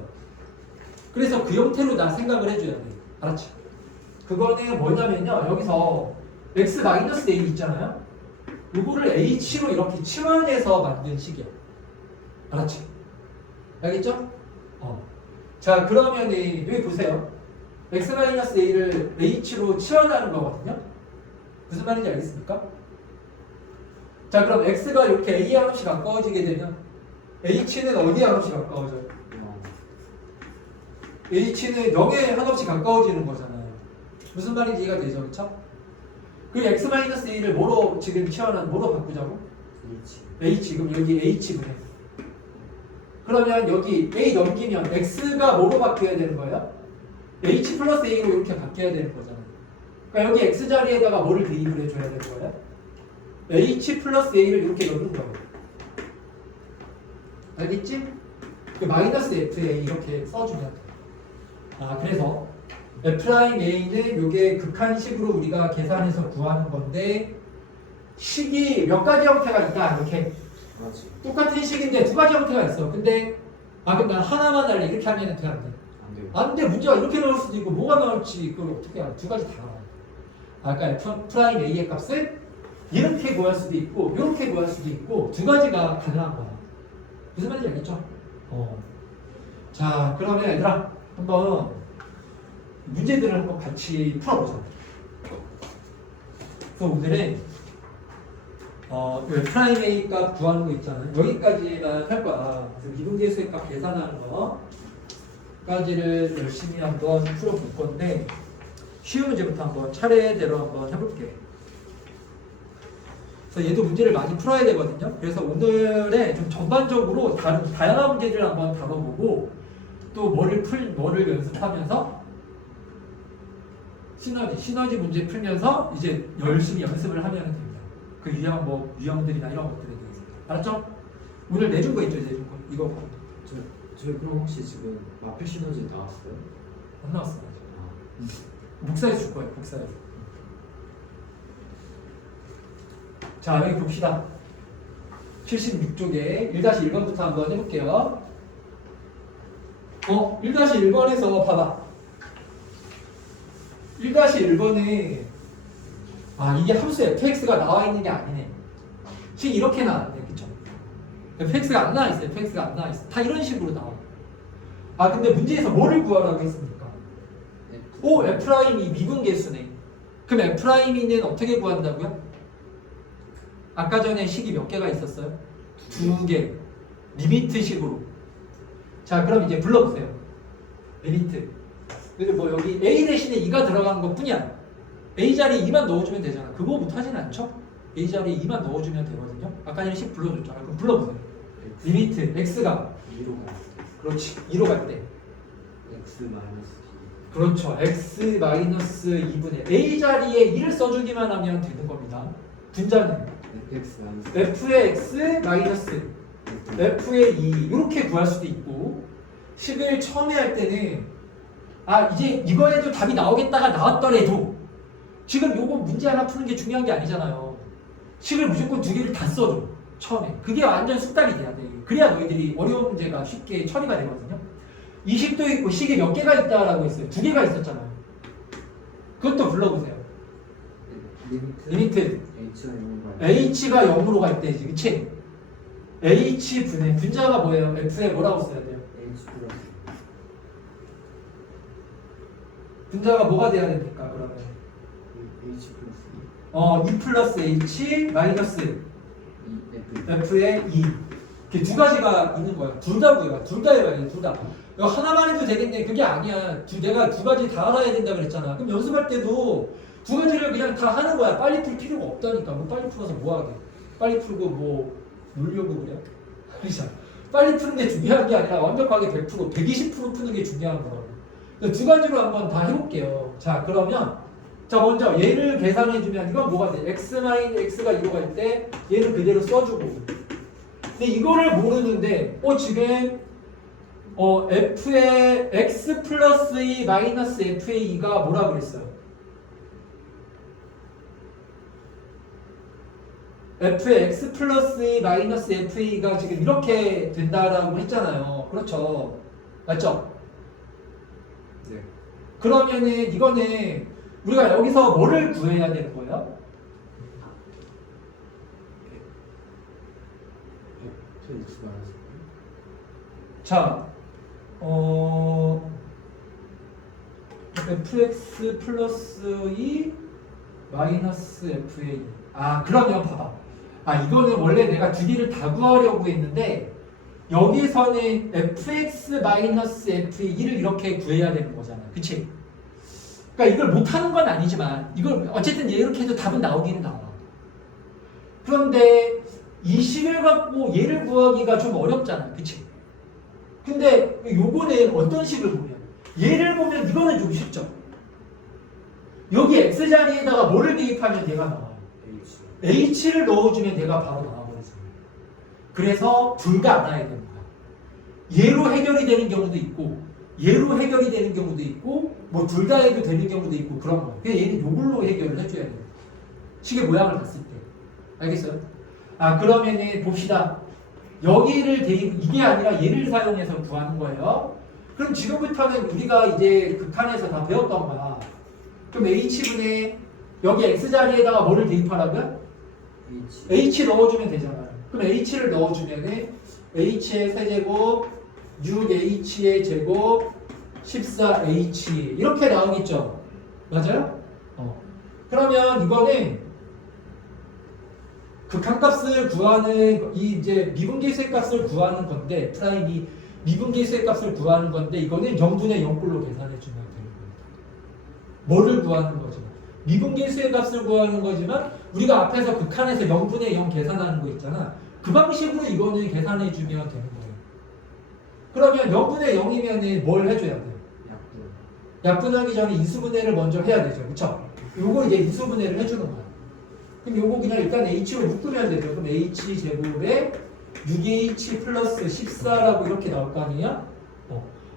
그래서 그 형태로 나 생각을 해줘야 돼. 알았지? 그거는 뭐냐면요. 여기서 x-a 있잖아요. 이거를 h로 이렇게 치환해서 만든 식이야. 알았지? 알겠죠? 자, 그러면 여기 보세요. x-a를 h로 치환하는 거거든요. 무슨 말인지 알겠습니까? 자, 그럼 x가 이렇게 a에 한없이 가까워지게 되면 h는 어디에 한없이 가까워져요? h는 0에 한없이 가까워지는 거잖아요. 무슨 말인지 이해가 되죠? 그쵸? 그리고 x-a를 뭐로 지금 치환하는, 뭐로 바꾸자고? h. 그럼 여기 h분해. 그러면 여기 a 넘기면 x가 뭐로 바뀌어야 되는 거예요? h 플러스 a로 이렇게 바뀌어야 되는 거잖아요. 그러니까 여기 x 자리에다가 뭐를 대입을 해줘야 되는 거예요? h 플러스 a를 이렇게 넣는 거예요. 알겠지? 그 마이너스 fa 이렇게 써주면 돼. 그래서 F'A는 이게 극한식으로 우리가 계산해서 구하는 건데 식이 몇 가지 형태가 있다 이렇게 맞지. 똑같은 식인데 두 가지 형태가 있어. 근데 그럼 난 하나만 할래 이렇게 하면 돼? 안 돼? 안 돼요. 안 돼. 문제가 이렇게 나올 수도 있고 뭐가 나올지 그걸 어떻게 알아? 두 가지 다 나와. 그러니까 F'A의 값을 이렇게 구할 수도 있고 이렇게 구할 수도 있고 두 가지가 가능한 거야. 무슨 말인지 알겠죠? 자, 그러면 얘들아 한번 문제들을 한번 같이 풀어보자. 그래서 오늘은 F'A 값 구하는 거 있잖아요. 여기까지만 할 거야. 그래서 미분계수의 값 계산하는 거까지를 열심히 한번 풀어볼 건데 쉬운 문제부터 한번 차례대로 한번 해볼게. 그래서 얘도 문제를 많이 풀어야 되거든요. 그래서 오늘은 좀 전반적으로 다양한 문제들을 한번 다뤄보고 또 뭐를 연습하면서 시너지 문제 풀면서 이제 열심히 연습을 하면 됩니다. 그 유형들이나 이런 것들에 대해서. 알았죠? 오늘 내준 거 있죠? 내준 거. 이거. 저희 그럼 혹시 지금 마필 시너지 나왔어요? 안 나왔어. 복사해 줄 거예요. 복사해. 자, 여기 봅시다. 76쪽에 1-1번부터 한번 해볼게요. 1-1번에서 봐봐. 1-1번에 이게 함수 fx가 나와 있는 게 아니네. 식 이렇게 나왔네. 그쵸? fx가 안 나와 있어요. fx가 안 나와 있어. 다 이런 식으로 나와. 근데 문제에서 뭐를 구하라고 했습니까? F'이 미분계수네. 그럼 F'는 어떻게 구한다고요? 아까 전에 식이 몇 개가 있었어요? 2개. 리미트식으로. 자, 그럼 이제 불러보세요. 리미트. 근데 뭐 여기 A 대신에 2가 들어간 것 뿐이야. A 자리에 2만 넣어주면 되잖아. 그거 못하진 않죠? A 자리에 2만 넣어주면 되거든요. 아까 전에 식 불러줬잖아. 그럼 불러보세요. 리미트 x가 2로 갈 때. 그렇지. 2로 갈 때. x 마이너스 그렇죠. x 마이너스 2분의 A 자리에 2를 써주기만 하면 되는 겁니다. 분자는 fx 마이너스 f의 x 마이너스 f의 2 이렇게 구할 수도 있고 식을 처음에 할 때는 이제 이거에도 답이 나오겠다가 나왔더라도 지금 요거 문제 하나 푸는 게 중요한 게 아니잖아요. 식을 무조건 2개를 다 써줘. 처음에. 그게 완전 숙달이 돼야 돼. 그래야 너희들이 어려운 문제가 쉽게 처리가 되거든요. 이 식도 있고 식이 몇 개가 있다라고 했어요. 2개가 있었잖아요. 그것도 불러보세요. 리미트 h가 0으로 갈 때. h가 0으로 갈 때지. 그치? h분의 분자가 뭐예요? f에 뭐라고 써야 돼요? h 플러스 분자가 뭐가 돼야 됩니까? 그러면 H 플러스 2 플러스 H 마이너스 2 F F의 2 이렇게 두 가지가 있는 거야. 둘 다 구해봐. 둘 다 해봐야 돼. 둘 다. 이거 하나만 해도 되겠네. 그게 아니야. 내가 두 가지 다 알아야 된다 그랬잖아. 그럼 연습할 때도 두 가지를 그냥 다 하는 거야. 빨리 풀 필요가 없다니까. 뭐 빨리 풀어서 뭐 하게. 빨리 풀고 뭐 놀려고 그래. 그렇죠. 빨리 푸는 게 중요한 게 아니라 완벽하게 100%, 120% 푸는 게 중요한 거라고. 두 가지로 한번 다 해볼게요. 자, 그러면 자 먼저 얘를 계산해주면 이건 뭐가 돼? x 마이너스 x가 2로 갈 때 얘는 그대로 써주고. 근데 이거를 모르는데 지금 f의 x 플러스 2 마이너스 f의 2가 뭐라 그랬어요? f의 x 플러스 2 마이너스 f의 2가 지금 이렇게 된다라고 했잖아요. 그렇죠? 맞죠? 네. 그러면은 이거는 우리가 여기서 뭐를 구해야 되는 거예요? H 마이너스 자, fx 플러스 2 마이너스 f의 2. 그러면 봐봐. 이거는 원래 내가 두 개를 다 구하려고 했는데 여기서는 fx 마이너스 f의 2를 이렇게 구해야 되는 거잖아. 그치? 그러니까 이걸 못하는 건 아니지만 이걸 어쨌든 이렇게 해도 답은 나오기는 나와. 그런데 이 식을 갖고 얘를 구하기가 좀 어렵잖아. 그치? 근데 요거는 어떤 식을 보면 얘를 보면 이거는 좀 쉽죠. 여기 x자리에다가 뭐를 대입하면 얘가 나와요? h를 넣어주면 얘가 바로 나와버리잖아요. 그래서 둘다 알아야 됩니다. 얘로 해결이 되는 경우도 있고 얘로 해결이 되는 경우도 있고 뭐 둘 다 해도 되는 경우도 있고 그런 거예요. 그래서 얘는 요걸로 해결을 해줘야 돼요. 식의 모양을 봤을 때. 알겠어요? 그러면은 봅시다. 여기를 대입, 이게 아니라 얘를 사용해서 구하는 거예요. 그럼 지금부터는 우리가 이제 극한에서 다 배웠던 거야. 그럼 h분의 여기 x자리에다가 뭐를 대입하라고요? h 넣어주면 되잖아요. 그럼 h를 넣어주면은 h의 세제곱 6h의 제곱 14h 이렇게 나오겠죠? 맞아요? 그러면 이거는 극한값을 구하는 이제 미분계수의 값을 구하는 건데 프라임이 미분계수의 값을 구하는 건데 이거는 0분의 0꼴로 계산해 주면 되는 겁니다. 뭐를 구하는 거죠? 미분계수의 값을 구하는 거지만 우리가 앞에서 극한에서 0분의 0 계산하는 거 있잖아. 그 방식으로 이거는 계산해 주면 되는 거예요. 그러면 0분의 0이면 뭘 해줘야 돼요? 약분하기 전에 인수분해를 먼저 해야 되죠. 그쵸? 요거 이제 인수분해를 해주는 거야. 그럼 요거 그냥 일단 h로 묶으면 되죠. 그럼 h 제곱에 6h 플러스 14라고 이렇게 나올 거 아니에요?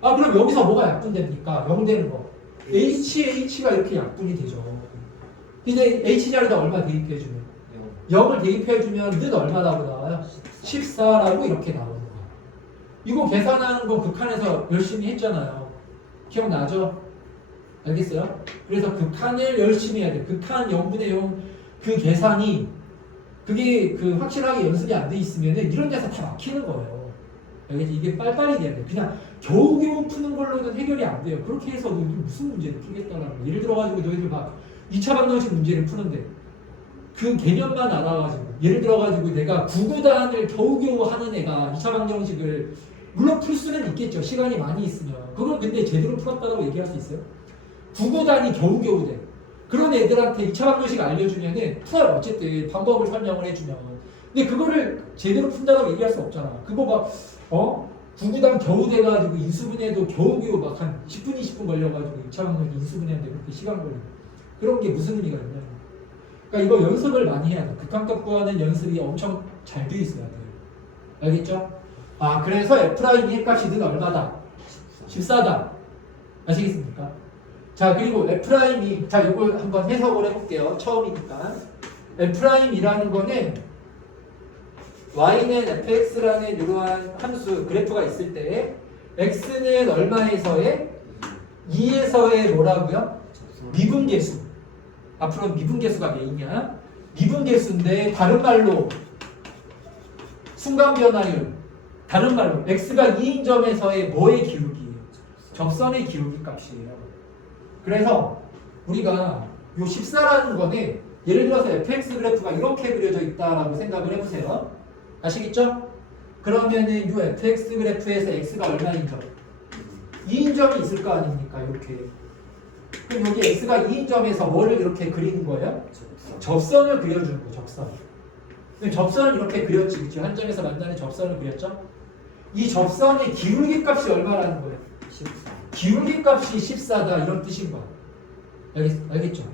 그럼 여기서 뭐가 약분됩니까? 0 되는 거. h가 이렇게 약분이 되죠. 근데 h 자리에다 얼마 대입해주면? 0을 대입해주면 는 얼마라고 나와요? 14라고 이렇게 나오는 거예요. 이거 계산하는 거 극한에서 열심히 했잖아요. 기억나죠? 알겠어요? 그래서 극한을 열심히 해야 돼. 극한 0분의 0 그 계산이 그게 확실하게 연습이 안 돼 있으면은 이런 데서 다 막히는 거예요. 알겠지? 이게 빨리빨리 돼야 돼. 그냥 겨우겨우 푸는 걸로는 해결이 안 돼요. 그렇게 해서 무슨 문제를 풀겠다라는 거. 예를 들어가지고 너희들 막 2차 방정식 문제를 푸는데 그 개념만 알아가지고 예를 들어가지고 내가 구구단을 겨우겨우 하는 애가 2차 방정식을 물론 풀 수는 있겠죠. 시간이 많이 있으면. 그걸 근데 제대로 풀었다고 얘기할 수 있어요? 구구단이 겨우겨우 돼. 그런 애들한테 2차 방정식 알려주면은 풀어요. 어쨌든 방법을 설명을 해주면. 근데 그거를 제대로 푼다고 얘기할 수 없잖아. 그거 막 구구단 겨우 돼가지고 인수분해도 겨우겨우 막 한 10분 20분 걸려가지고 2차 방정식 인수분해하는데 그렇게 시간 걸리고 그런 게 무슨 의미가 있냐. 그러니까 이거 연습을 많이 해야 돼. 극한값 구하는 연습이 엄청 잘 돼 있어야 돼요. 알겠죠? 그래서 F'의 값이 는 얼마다? 14다. 아시겠습니까? 자, 그리고 F'이 자, 이거 한번 해석을 해볼게요. 처음이니까. F'이라는 거는 Y는 fx라는 이러한 함수 그래프가 있을 때 x는 얼마에서의 2에서의 뭐라고요? 미분계수. 앞으로 미분계수가 메인이야. 미분계수인데 다른 말로 순간변화율. 다른 말로 x가 2인 점에서의 뭐의 기울기예요? 접선의 기울기 값이에요. 그래서 우리가 요 14라는 거는 예를 들어서 fx 그래프가 이렇게 그려져 있다라고 생각을 해보세요. 아시겠죠? 그러면은 요 fx 그래프에서 x가 얼마인 점? 2인 점이 있을 거 아닙니까? 이렇게. 그럼 여기 x가 2인 점에서 뭐를 이렇게 그리는 거예요? 접선을 그려주는 거예요. 접선. 그럼 접선을 이렇게 그렸지, 그렇죠? 한 점에서 만나는 접선을 그렸죠? 이 접선의 기울기 값이 얼마라는 거예요? 14. 기울기 값이 14다 이런 뜻인 거야. 알겠죠?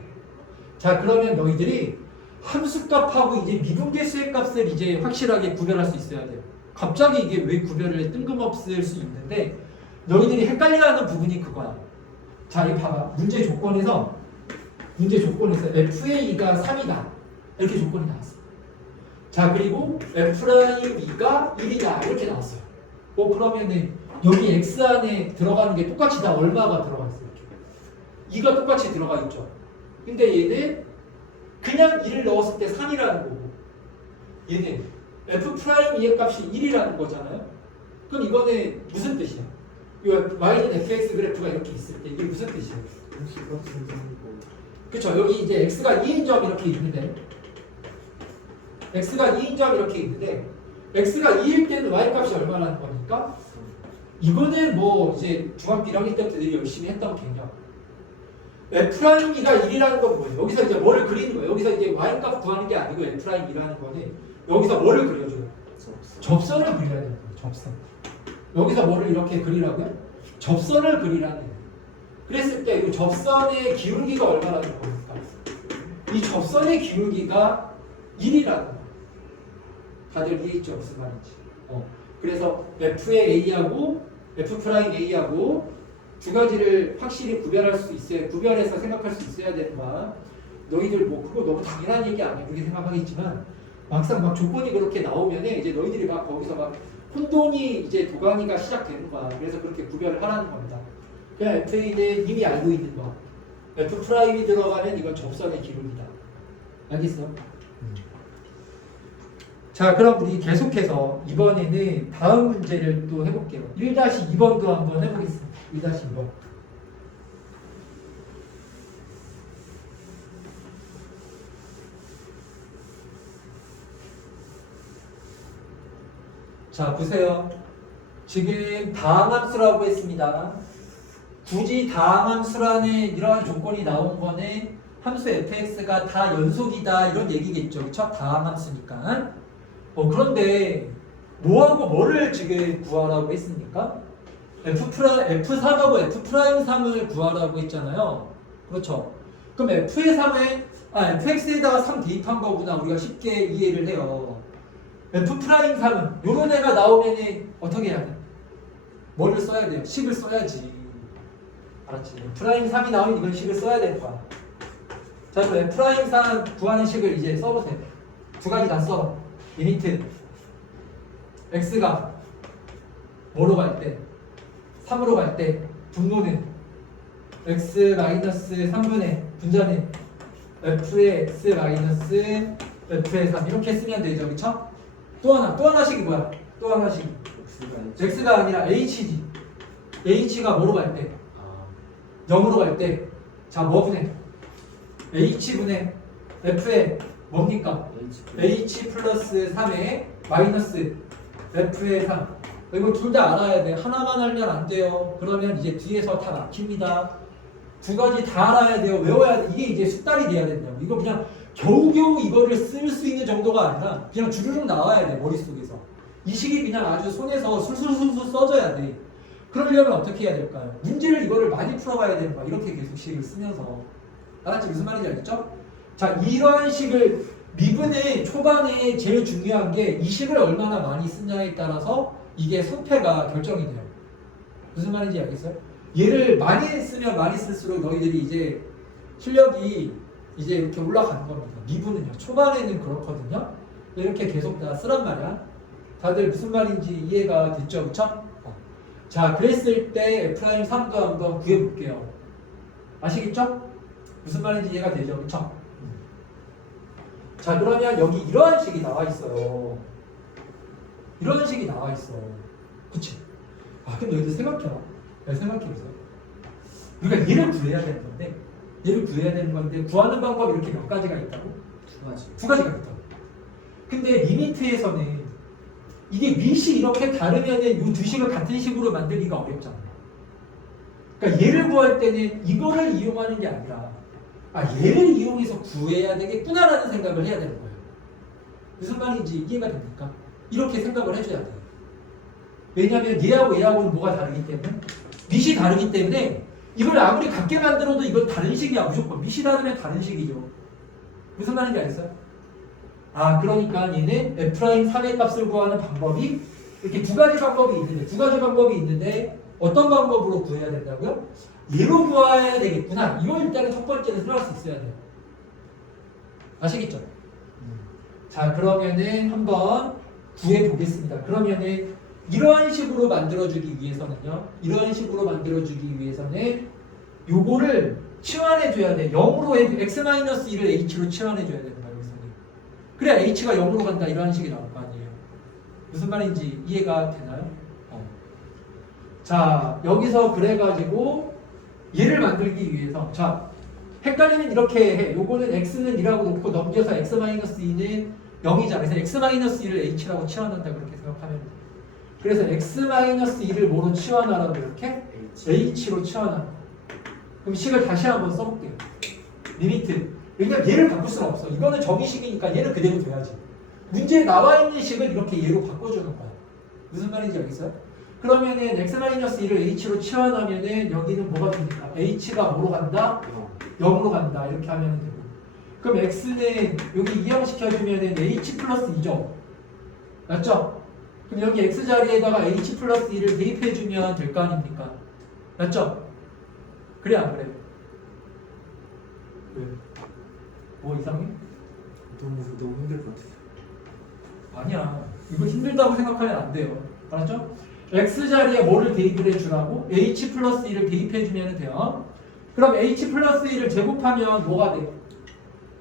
자, 그러면 너희들이 함수값하고 이제 미분계수의 값을 이제 확실하게 구별할 수 있어야 돼요. 갑자기 이게 왜 구별을 해? 뜬금없을 수 있는데 너희들이 헷갈려하는 부분이 그거야. 자, 이 봐봐. 문제 조건에서 f의 2가 3이다 이렇게 조건이 나왔어. 자, 그리고 f'E가 1이다 이렇게 나왔어요. 그러면은 여기 x 안에 들어가는 게 똑같이 다 얼마가 들어가 있어요? 2가 똑같이 들어가 있죠. 근데 얘는 그냥 1을 넣었을 때 3이라는 거고 얘는 f'E의 값이 1이라는 거잖아요. 그럼 이거는 무슨 뜻이야? 이 y는 fx 그래프가 이렇게 있을 때 이게 무슨 뜻이야? 그쵸? 여기 이제 x가 2인 점 이렇게 있는데 x가 2인 점 이렇게 있는데 x가 2일 때는 y 값이 얼마라는 거니까 이거는 뭐 이제 중학교 1학년 때부터 되게 열심히 했던 개념. f'E가 1이라는 건 뭐예요? 여기서 이제 뭐를 그리는 거예요? 여기서 이제 y 값 구하는 게 아니고 f'E라는 거는 여기서 뭐를 그려줘요? 접선을 그려야 되는 거예요. 접선. 여기서 뭐를 이렇게 그리라고요? 접선을 그리라는 거예요. 그랬을 때 이 접선의 기울기가 얼마라는 겁니까? 이 접선의 기울기가 1이라는 거예요. 다들 이해했죠? 무슨 말인지. 그래서 f의 a하고 f'A하고 두 가지를 확실히 구별할 수 있어야, 구별해서 생각할 수 있어야 되는 거야. 너희들 뭐 그거 너무 당연한 얘기 아니야 그렇게 생각하겠지만 막상 막 조건이 그렇게 나오면 이제 너희들이 막 거기서 막 혼돈이 이제 도가니가 시작되는 거야. 그래서 그렇게 구별을 하라는 겁니다. 그냥 FA는 이미 알고 있는 거. F'이 들어가면 이건 접선의 기울기다. 알겠어? 자, 그럼 우리 계속해서 이번에는 다음 문제를 또 해볼게요. 1-2번도 한번 해보겠습니다. 1-2번. 자, 보세요. 지금 다항함수라고 했습니다. 굳이 다항함수라는 이러한 조건이 나온 거는 함수 fx가 다 연속이다 이런 얘기겠죠. 그렇죠? 다항함수니까. 그런데 뭐하고 뭐를 지금 구하라고 했습니까? F3하고 F'3을 구하라고 했잖아요. 그렇죠? 그럼 F의 3에 fx에다가 3 대입한 거구나. 우리가 쉽게 이해를 해요. F'3은 요런 애가 나오면은 어떻게 해야 돼? 뭐를 써야 돼요? 식을 써야지. 알았지? F'3이 나오면 이건 식을 써야 될 거야. 자, 그럼 F'3 구하는 식을 이제 써보세요. 두 가지 다 써. 리미트 x가 뭐로 갈 때? 3으로 갈 때 분모는 x-3분의 분자는 f의 x-f의 3 이렇게 쓰면 되죠. 그쵸? 또 하나씩이 뭐야? 또 하나씩 x가 아니라 h지. h가 뭐로 갈 때? 0으로 갈 때. 자, 뭐 분해? h분의 f의 뭡니까? h 플러스 3에 마이너스 f의 3. 이거 둘 다 알아야 돼. 하나만 알면 안 돼요. 그러면 이제 뒤에서 다 막힙니다. 두 가지 다 알아야 돼요. 외워야 돼. 이게 이제 숙달이 돼야 된다고. 이거 그냥 겨우겨우 이거를 쓸 수 있는 정도가 아니라 그냥 주르륵 나와야 돼. 머릿속에서. 이 식이 그냥 아주 손에서 술술술술 써져야 돼. 그러려면 어떻게 해야 될까요? 문제를 이거를 많이 풀어봐야 되는 거야. 이렇게 계속 식을 쓰면서. 알았지? 무슨 말인지 알겠죠? 자, 이러한 식을 미분의 초반에 제일 중요한 게 이 식을 얼마나 많이 쓰냐에 따라서 이게 성패가 결정이 돼요. 무슨 말인지 알겠어요? 얘를 많이 쓰면 많이 쓸수록 너희들이 이제 실력이 이제 이렇게 올라가는 겁니다. 미분은요. 초반에는 그렇거든요. 이렇게 계속 다 쓰란 말이야. 다들 무슨 말인지 이해가 됐죠? 그쵸? 자, 그랬을 때 F'3도 한번 구해볼게요. 아시겠죠? 무슨 말인지 이해가 되죠? 그쵸? 자, 그러면 여기 이러한 식이 나와 있어요. 이런 식이 나와 있어. 그치? 그럼 너희들 생각해봐. 생각해보세요. 우리가 얘를 구해야 되는 건데 구하는 방법이 이렇게 몇 가지가 있다고? 두 가지. 두 가지가 있다고. 근데 리미트에서는 이게 밑이 이렇게 다르면은 이 두 식을 같은 식으로 만들기가 어렵잖아. 그러니까 얘를 구할 때는 이거를 이용하는 게 아니라 얘를 이용해서 구해야 되겠구나라는 생각을 해야 되는 거예요. 무슨 말인지 이해가 됩니까? 이렇게 생각을 해줘야 돼요. 왜냐하면 얘하고 얘하고는 뭐가 다르기 때문에 밑이 다르기 때문에 이걸 아무리 같게 만들어도 이건 다른 식이야. 무조건 밑이 다르면 다른 식이죠. 무슨 말인지 알겠어요? 그러니까 얘는 F'3의 값을 구하는 방법이 이렇게 두 가지 방법이 있는데 어떤 방법으로 구해야 된다고요? 얘로 구해야 되겠구나. 이거 일단은 첫 번째는 생각할 수 있어야 돼요. 아시겠죠? 자, 그러면은 한번 구해 보겠습니다. 그러면은 이러한 식으로 만들어주기 위해서는 요거를 치환해줘야 돼. 0으로 x-1을 h로 치환해줘야 되는 거예요. 여기서는. 그래야 h가 0으로 간다. 이러한 식이 나올 거 아니에요. 무슨 말인지 이해가 되나요? 자, 여기서 그래가지고 얘를 만들기 위해서 자, 헷갈리면 이렇게 해. 요거는 x는 2라고 놓고 넘겨서 x-2는 0이잖아. 그래서 x-2를 h라고 치환한다. 그렇게 생각하면 돼. 그래서 x-2를 뭐로 치환하라고 이렇게? h로 치환한다. 그럼 식을 다시 한번 써볼게요. 리미트. 왜냐면 얘를 바꿀 수는 없어. 이거는 정의식이니까 얘는 그대로 돼야지. 문제에 나와 있는 식을 이렇게 얘로 바꿔주는 거야. 무슨 말인지 알겠어요? 그러면은 x-1을 h로 치환하면은 여기는 뭐가 됩니까? h가 뭐로 간다? 0으로 간다. 이렇게 하면 되고. 그럼 x는 여기 이항시켜주면은 h 플러스 2죠? 맞죠? 그럼 여기 x 자리에다가 h 플러스 2를 대입해주면 될 거 아닙니까? 맞죠? 그래 안 그래? 왜? 뭐 이상해? 너무 힘들 것 같아요. 아니야. 이거 힘들다고 생각하면 안 돼요. 알았죠? x 자리에 뭐를 대입을 해주라고? h 플러스 2를 대입해주면 돼요. 그럼 h 플러스 2를 제곱하면 뭐가 돼?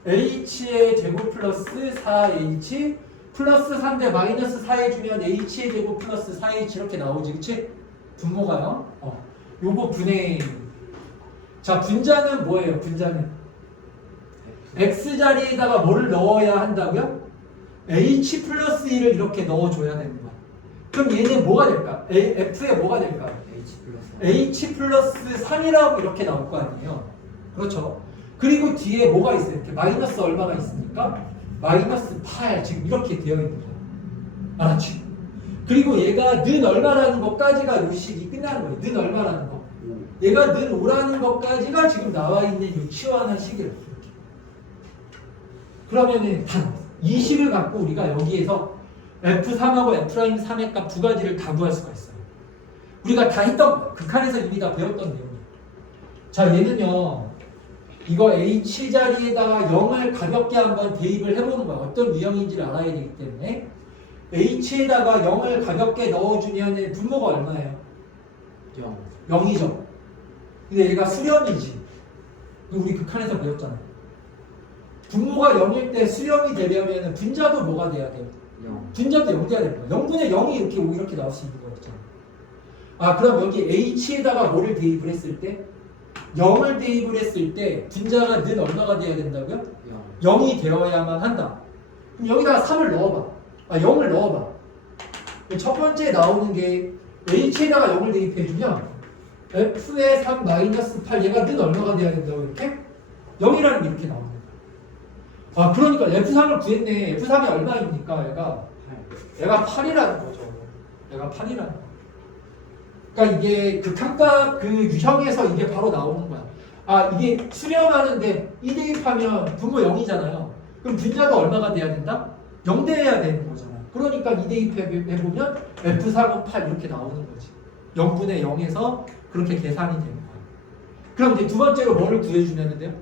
h의 제곱 플러스 4h 플러스 3대 마이너스 4 해주면 h의 제곱 플러스 4h 이렇게 나오지. 그치? 분모가요. 요거 분의 자, 분자는 뭐예요? 분자는 x 자리에다가 뭐를 넣어야 한다고요? h 플러스 2를 이렇게 넣어줘야 되는 거야. 그럼 얘는 뭐가 될까? f에 뭐가 될까? h 플러스 3이라고 이렇게 나올 거 아니에요. 그렇죠? 그리고 뒤에 뭐가 있어요? 이렇게 마이너스 얼마가 있으니까 마이너스 8 지금 이렇게 되어 있는 거야. 알았지? 그리고 얘가 는 얼마라는 것까지가 요 식이 끝나는 거예요. 는 얼마라는 거. 얘가 는 5라는 것까지가 지금 나와 있는 이 치환한 식이에요. 그러면은 단 이 식을 갖고 우리가 여기에서 F3하고 F'3의 값 두 가지를 다 구할 수가 있어요. 우리가 다 했던 극한에서 이미 다 배웠던 내용이에요. 자, 얘는요. 이거 H 자리에다가 0을 가볍게 한번 대입을 해보는 거야. 어떤 유형인지를 알아야 되기 때문에 H에다가 0을 가볍게 넣어주면 분모가 얼마예요? 0이죠. 근데 얘가 수렴이지. 우리 극한에서 배웠잖아요. 분모가 0일 때 수렴이 되려면 분자도 뭐가 돼야 돼요? 0. 분자도 0 돼야 됩니다. 0분의 0이 이렇게 나올 수 있는 거였잖아요. 그럼 여기 H에다가 뭐를 대입을 했을 때? 0을 대입을 했을 때 분자가 는 얼마가 돼야 된다고요? 0이 되어야만 한다. 그럼 여기다가 3을 넣어봐. 0을 넣어봐. 첫 번째 나오는 게 H에다가 0을 대입해주면 F의 3 마이너스 8 얘가 는 얼마가 돼야 된다고 이렇게? 0이라는 게 이렇게 나오는 거야. 그러니까 F3을 구했네. F3이 얼마입니까? 얘가 8이라는 거죠. 얘가 8이라는 거. 그러니까 이게 극한값 그 유형에서 이게 바로 나오는 거야. 이게 수렴하는데 이 대입하면 분모 0이잖아요. 그럼 분자가 얼마가 돼야 된다? 0 돼야 되는 거잖아. 그러니까 이 대입해보면 F3은 8 이렇게 나오는 거지. 0분의 0에서 그렇게 계산이 되는 거야. 그럼 이제 두 번째로 뭐를 구해주면 돼요?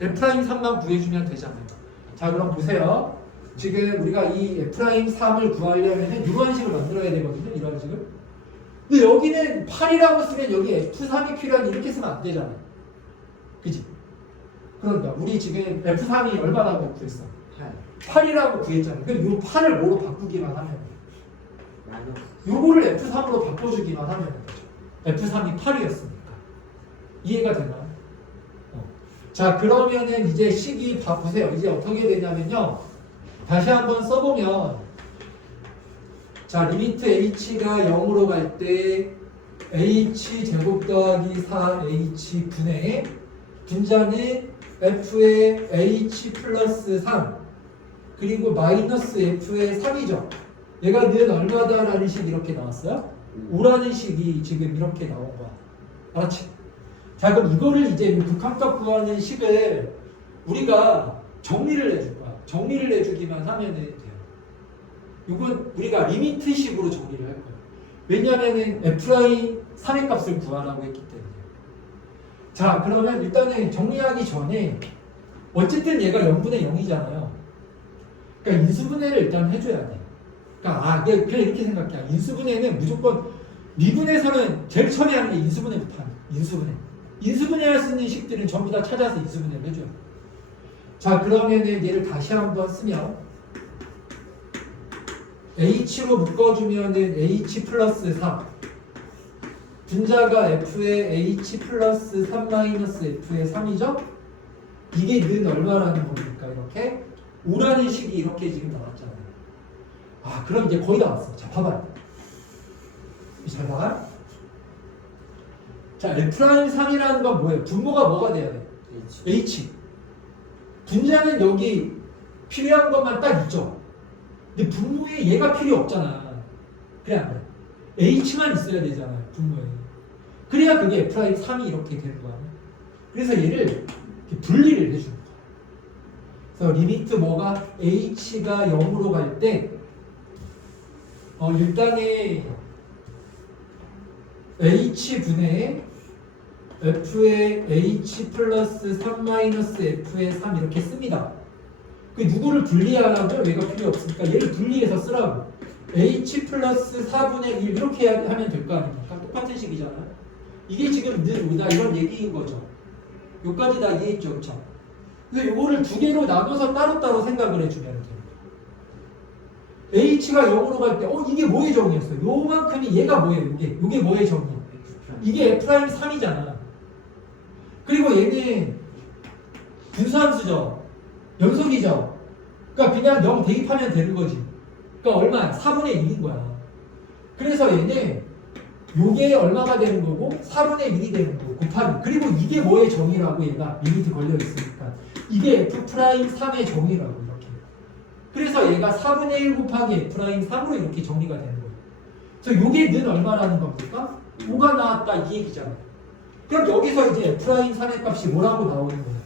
F'3만 구해주면 되잖아요. 자, 그럼 보세요. 지금 우리가 이 F'3을 구하려면 이러한 식을 만들어야 되거든요. 이러한 식을. 근데 여기는 8이라고 쓰면 여기 F3이 필요한 이렇게 쓰면 안 되잖아. 그지? 그러니까 우리 지금 F3이 얼마라고 구했어? 8이라고 구했잖아. 그럼 이 8을 뭐로 바꾸기만 하면 요거를 F3으로 바꿔주기만 하면 되죠. F3이 8이었으니까. 이해가 되나요? 자, 그러면은 이제 식이 보세요. 이제 어떻게 되냐면요. 다시 한번 써보면, 자, 리미트 h가 0으로 갈 때 h 제곱 더하기 4h 분의 분자는 f의 h 플러스 3 그리고 마이너스 f의 3이죠. 얘가 는 얼마다라는 식이 이렇게 나왔어요? 5라는 식이 지금 이렇게 나온 거야. 알았지? 자, 그럼 이거를 이제 극한값 구하는 식을 우리가 정리를 해줄 거야. 정리를 해주기만 하면 돼요. 이건 우리가 리미트식으로 정리를 할 거예요. 왜냐하면 F'의 3의 값을 구하라고 했기 때문에. 자, 그러면 일단은 정리하기 전에 어쨌든 얘가 0분의 0이잖아요. 그러니까 인수분해를 일단 해줘야 돼. 그러니까 그냥 이렇게 생각해. 인수분해는 무조건 미분에서는 제일 처음에 하는 게 인수분해부터 하는 거야. 인수분해. 인수분해할 수 있는 식들은 전부 다 찾아서 인수분해를 해줘요. 자, 그러면은 얘를 다시 한번 쓰면 h로 묶어주면은 h 플러스 3 분자가 f의 h 플러스 3 마이너스 f의 3이죠? 이게 는 얼마라는 겁니까? 이렇게 5라는 식이 이렇게 지금 나왔잖아요. 그럼 이제 거의 다 왔어. 자, 봐봐요. 잘 봐. 자, F'3이라는 건 뭐예요? 분모가 뭐가 돼야 돼? H. 분자는 여기 필요한 것만 딱 있죠. 근데 분모에 얘가 필요 없잖아. 그래 안 그래? H만 있어야 되잖아요. 분모에. 그래야 그게 F'3이 이렇게 되는 거야. 그래서 얘를 이렇게 분리를 해주는 거야. 그래서 리미트 뭐가 H가 0으로 갈 때 일단은 H분의 F의 H 플러스 3 마이너스 F의 3 이렇게 씁니다. 그 누구를 분리하라고요? 얘가 필요 없으니까 얘를 분리해서 쓰라고. H 플러스 4분의 1 이렇게 하면 될 거 아닙니까? 똑같은 식이잖아요. 이게 지금 는 오다 이런 얘기인 거죠. 여기까지 다 이해했죠? 그렇죠? 그래서 이거를 두 개로 나눠서 따로따로 생각을 해주면 됩니다. H가 0으로 갈 때 이게 뭐의 정의였어요? 요만큼이 얘가 뭐예요? 이게 뭐의 정의? 이게 F'3이잖아. 그리고 얘는 분수함수죠. 연속이죠. 그러니까 그냥 0 대입하면 되는 거지. 그러니까 얼마야? 4분의 1인 거야. 그래서 얘는 요게 얼마가 되는 거고 4분의 1이 되는 거고 곱하기. 그리고 이게 뭐의 정의라고 얘가 리미트 걸려 있으니까 이게 F'3의 정의라고 이렇게. 그래서 얘가 4분의 1 곱하기 F'3으로 이렇게 정리가 되는 거예요. 그래서 요게 는 얼마라는 겁니까? 5가 나왔다 이 얘기잖아요. 그럼 여기서 이제 F'3의 값이 뭐라고 나오는 거예요?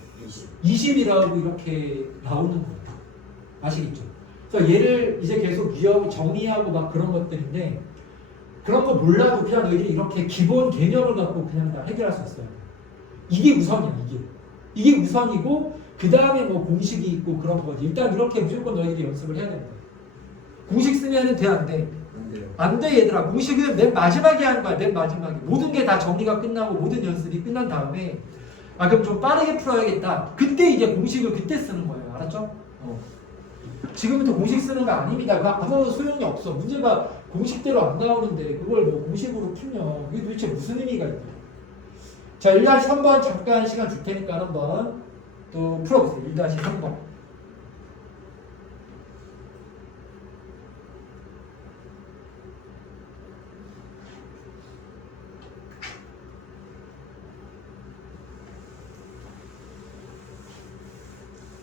20이라고 이렇게 나오는 거예요. 아시겠죠? 그래서 얘를 이제 계속 정리하고 막 그런 것들인데 그런 거 몰라도 그냥 너희들이 이렇게 기본 개념을 갖고 그냥 다 해결할 수 있어요. 이게 우선이야, 이게. 이게 우선이고 그 다음에 뭐 공식이 있고 그런 거지. 일단 이렇게 무조건 너희들이 연습을 해야 된다. 공식 쓰면은 돼, 안 돼? 안 돼, 얘들아. 공식은 맨 마지막에 하는 거야, 맨 마지막에. 모든 게 다 정리가 끝나고 모든 연습이 끝난 다음에 그럼 좀 빠르게 풀어야겠다. 그때 이제 공식을 그때 쓰는 거예요. 알았죠? 지금부터 공식 쓰는 거 아닙니다. 그거 아무 소용이 없어. 문제가 공식대로 안 나오는데 그걸 뭐 공식으로 풀면 그게 도대체 무슨 의미가 있나요? 자, 1-3번 잠깐 시간 줄 테니까 한번 또 풀어보세요. 1-3번.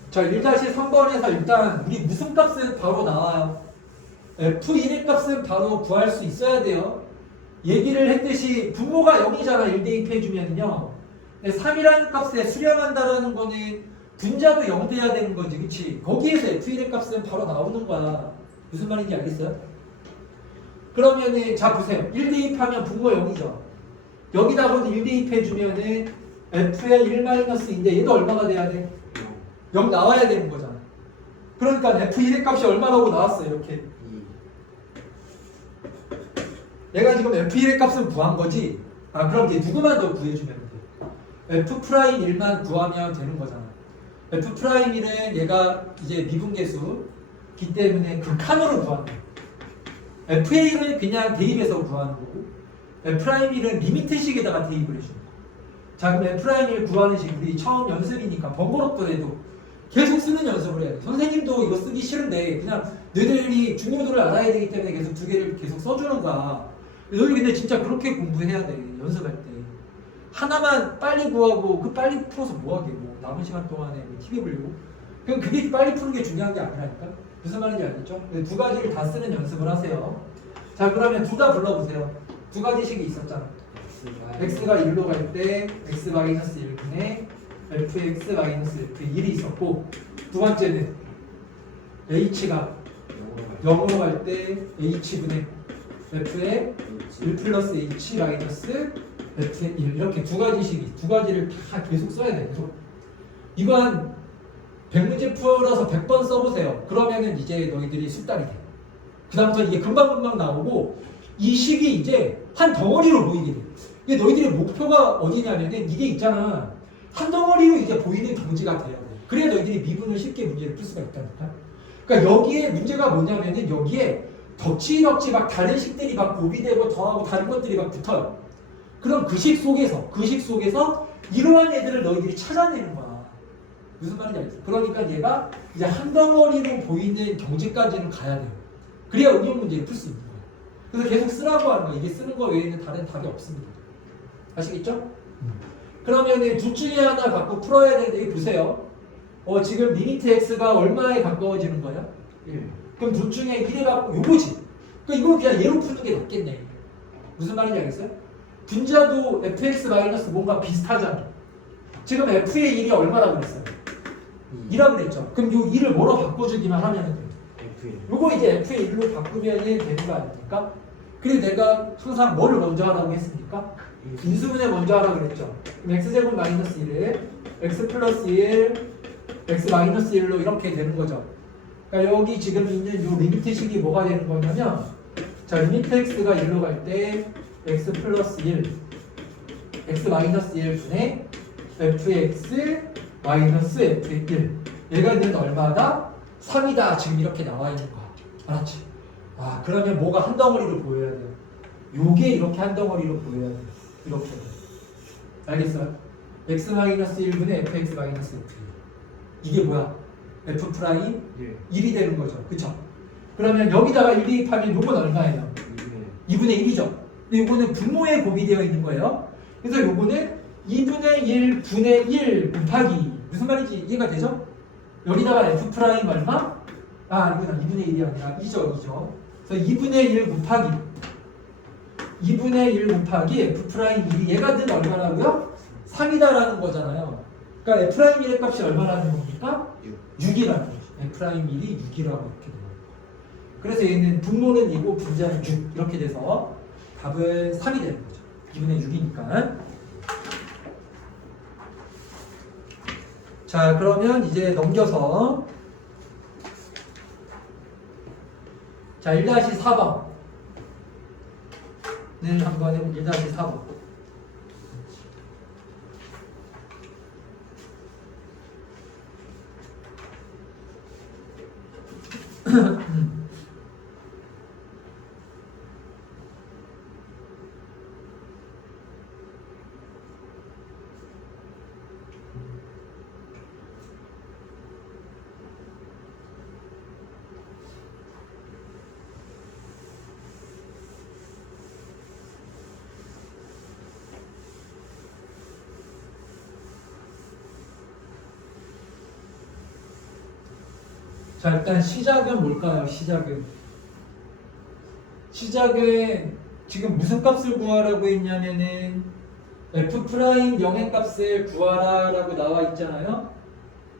자, 1-3번에서 일단 우리 무슨 값은 바로 나와요? F1의 값은 바로 구할 수 있어야 돼요. 얘기를 했듯이 분모가 0이잖아. 1대입해주면요. 3이라는 값에 수렴한다라는 거는 분자도 0 돼야 되는 거지. 그치? 거기에서 F1의 값은 바로 나오는 거야. 무슨 말인지 알겠어요? 그러면은 자 보세요. 1대입하면 분모 0이죠. 여기다가 1대입해주면은 F의 1-인데 얘도 얼마가 돼야 돼? 0 나와야 되는 거잖아. 그러니까 F1의 값이 얼마라고 나왔어 이렇게. 내가 지금 F1의 값을 구한 거지. 그럼 이제 누구만 더 구해주면 돼. F'1만 구하면 되는 거잖아. F'1은 얘가 이제 미분계수기 때문에 극한으로 구하는 거야. F1은 그냥 대입해서 구하는 거고 F'1은 리미트식에다가 대입을 해주는 거야. 자, 그럼 F'을 구하는 식 우리 처음 연습이니까 번거롭더라도 계속 쓰는 연습을 해야 돼. 선생님도 이거 쓰기 싫은데 그냥 너희들이 중요도를 알아야 되기 때문에 계속 두 개를 계속 써주는 거야. 너희 근데 진짜 그렇게 공부해야 돼. 연습할 때. 하나만 빨리 구하고 그 빨리 풀어서 뭐하게 뭐 남은 시간 동안에 뭐 TV 보려고? 그럼 그게 빨리 푸는 게 중요한 게 아니라니까. 무슨 말인지 알겠죠? 두 가지를 다 쓰는 연습을 하세요. 자, 그러면 둘 다 불러보세요. 두 가지 식이 있었잖아. x가 1로 갈 때 x-1분의 fx-f1이 있었고, 두 번째는 h가 0으로 갈 때 h분의 f의 1 플러스 h 마이너스 f의 1 이렇게 두 가지 식이 두 가지를 다 계속 써야 돼요. 계속. 이건 100문제 풀어서 100번 써보세요. 그러면은 이제 너희들이 숙달이 돼. 그 다음부터 이게 금방금방 나오고 이 식이 이제 한 덩어리로 보이게 돼. 이게 너희들의 목표가 어디냐면은 이게 있잖아. 한 덩어리로 이제 보이는 경지가 돼야 돼. 그래야 너희들이 미분을 쉽게 문제를 풀 수가 있다니까. 그러니까 여기에 문제가 뭐냐면은 여기에 덕지덕지 막 다른 식들이 막 고비되고 더하고 다른 것들이 막 붙어요. 그럼 그 식 속에서 이러한 애들을 너희들이 찾아내는 거야. 무슨 말인지 알겠어? 그러니까 얘가 이제 한 덩어리로 보이는 경지까지는 가야 돼요. 그래야 응용 문제를 풀 수 있는 거예요. 그래서 계속 쓰라고 하는 거예요. 이게 쓰는 거 외에는 다른 답이 없습니다. 아시겠죠? 그러면 둘 중에 하나 갖고 풀어야 되는데 이거 보세요. 지금 리미트 x가 얼마에 가까워지는 거야? 1. 그럼 둘 중에 1에 갖고 요거지. 그러니까 이거 그냥 얘로 푸는 게 낫겠네. 무슨 말인지 알겠어요? 분자도 fx 마이너스 뭔가 비슷하잖아. 지금 f의 1이 얼마라고 그랬어요? 2라고 그랬죠. 그럼 요 2를 뭐로 바꿔주기만 하면 돼요. 요거 이제 f의 1로 바꾸면 되는 거 아닙니까? 그리고 내가 항상 뭐를 먼저 하라고 했습니까? 인수분해 먼저 하라고 그랬죠. 그럼 x제곱 마이너스 1을 x 플러스 1, x 마이너스 1로 이렇게 되는 거죠. 그러니까 여기 지금 있는 요 리미트 식이 뭐가 되는 거냐면, 자, 리미트 x가 1로 갈 때 x 플러스 1, x 마이너스 1분의 fx 마이너스 f의 1. 얘가 있는 얼마다? 3이다. 지금 이렇게 나와 있는 거야. 알았지? 아, 그러면 뭐가 한 덩어리로 보여야 돼요? 요게 이렇게 한 덩어리로 보여야 돼요. 이렇게. 알겠어요? x-1분의 fx-f. 이게 뭐야? f 프라임 1이 되는 거죠. 그쵸? 그러면 여기다가 1 대입하면 요건 얼마예요? 2분의 1이죠. 근데 요거는 분모에 곱이되어 있는 거예요. 그래서 요거는 2분의 1 분의 1 곱하기 무슨 말인지 이해가 되죠? 여기다가 f 프라임 얼마? 아, 이건 2분의 1이 아니라 2죠. 그래서 2분의 1 곱하기 2분의 1 곱하기 f 프라임 1이 얘가 든 얼마라고요? 3이다라는 거잖아요. 그러니까 f 프라임 1의 값이 얼마라는 겁니까? 6이라는 거죠. f 프라임 1이 6이라고 이렇게 돼요. 그래서 얘는 분모는 2고 분자는 6 이렇게 돼서 답은 3이 되는 거죠. 2분의 6이니까. 자, 그러면 이제 넘겨서 자, 1-4번을 한번 해보면 1-4번. 자, 일단 시작은 뭘까요? 시작은 지금 무슨 값을 구하라고 했냐면은 f 프라임 0의 값을 구하라라고 나와 있잖아요.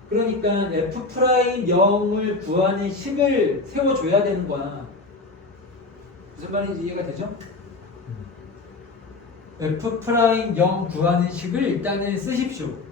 그러니까 f 프라임 0을 구하는 식을 세워줘야 되는 거야. 무슨 말인지 이해가 되죠? f 프라임 0 구하는 식을 일단은 쓰십시오.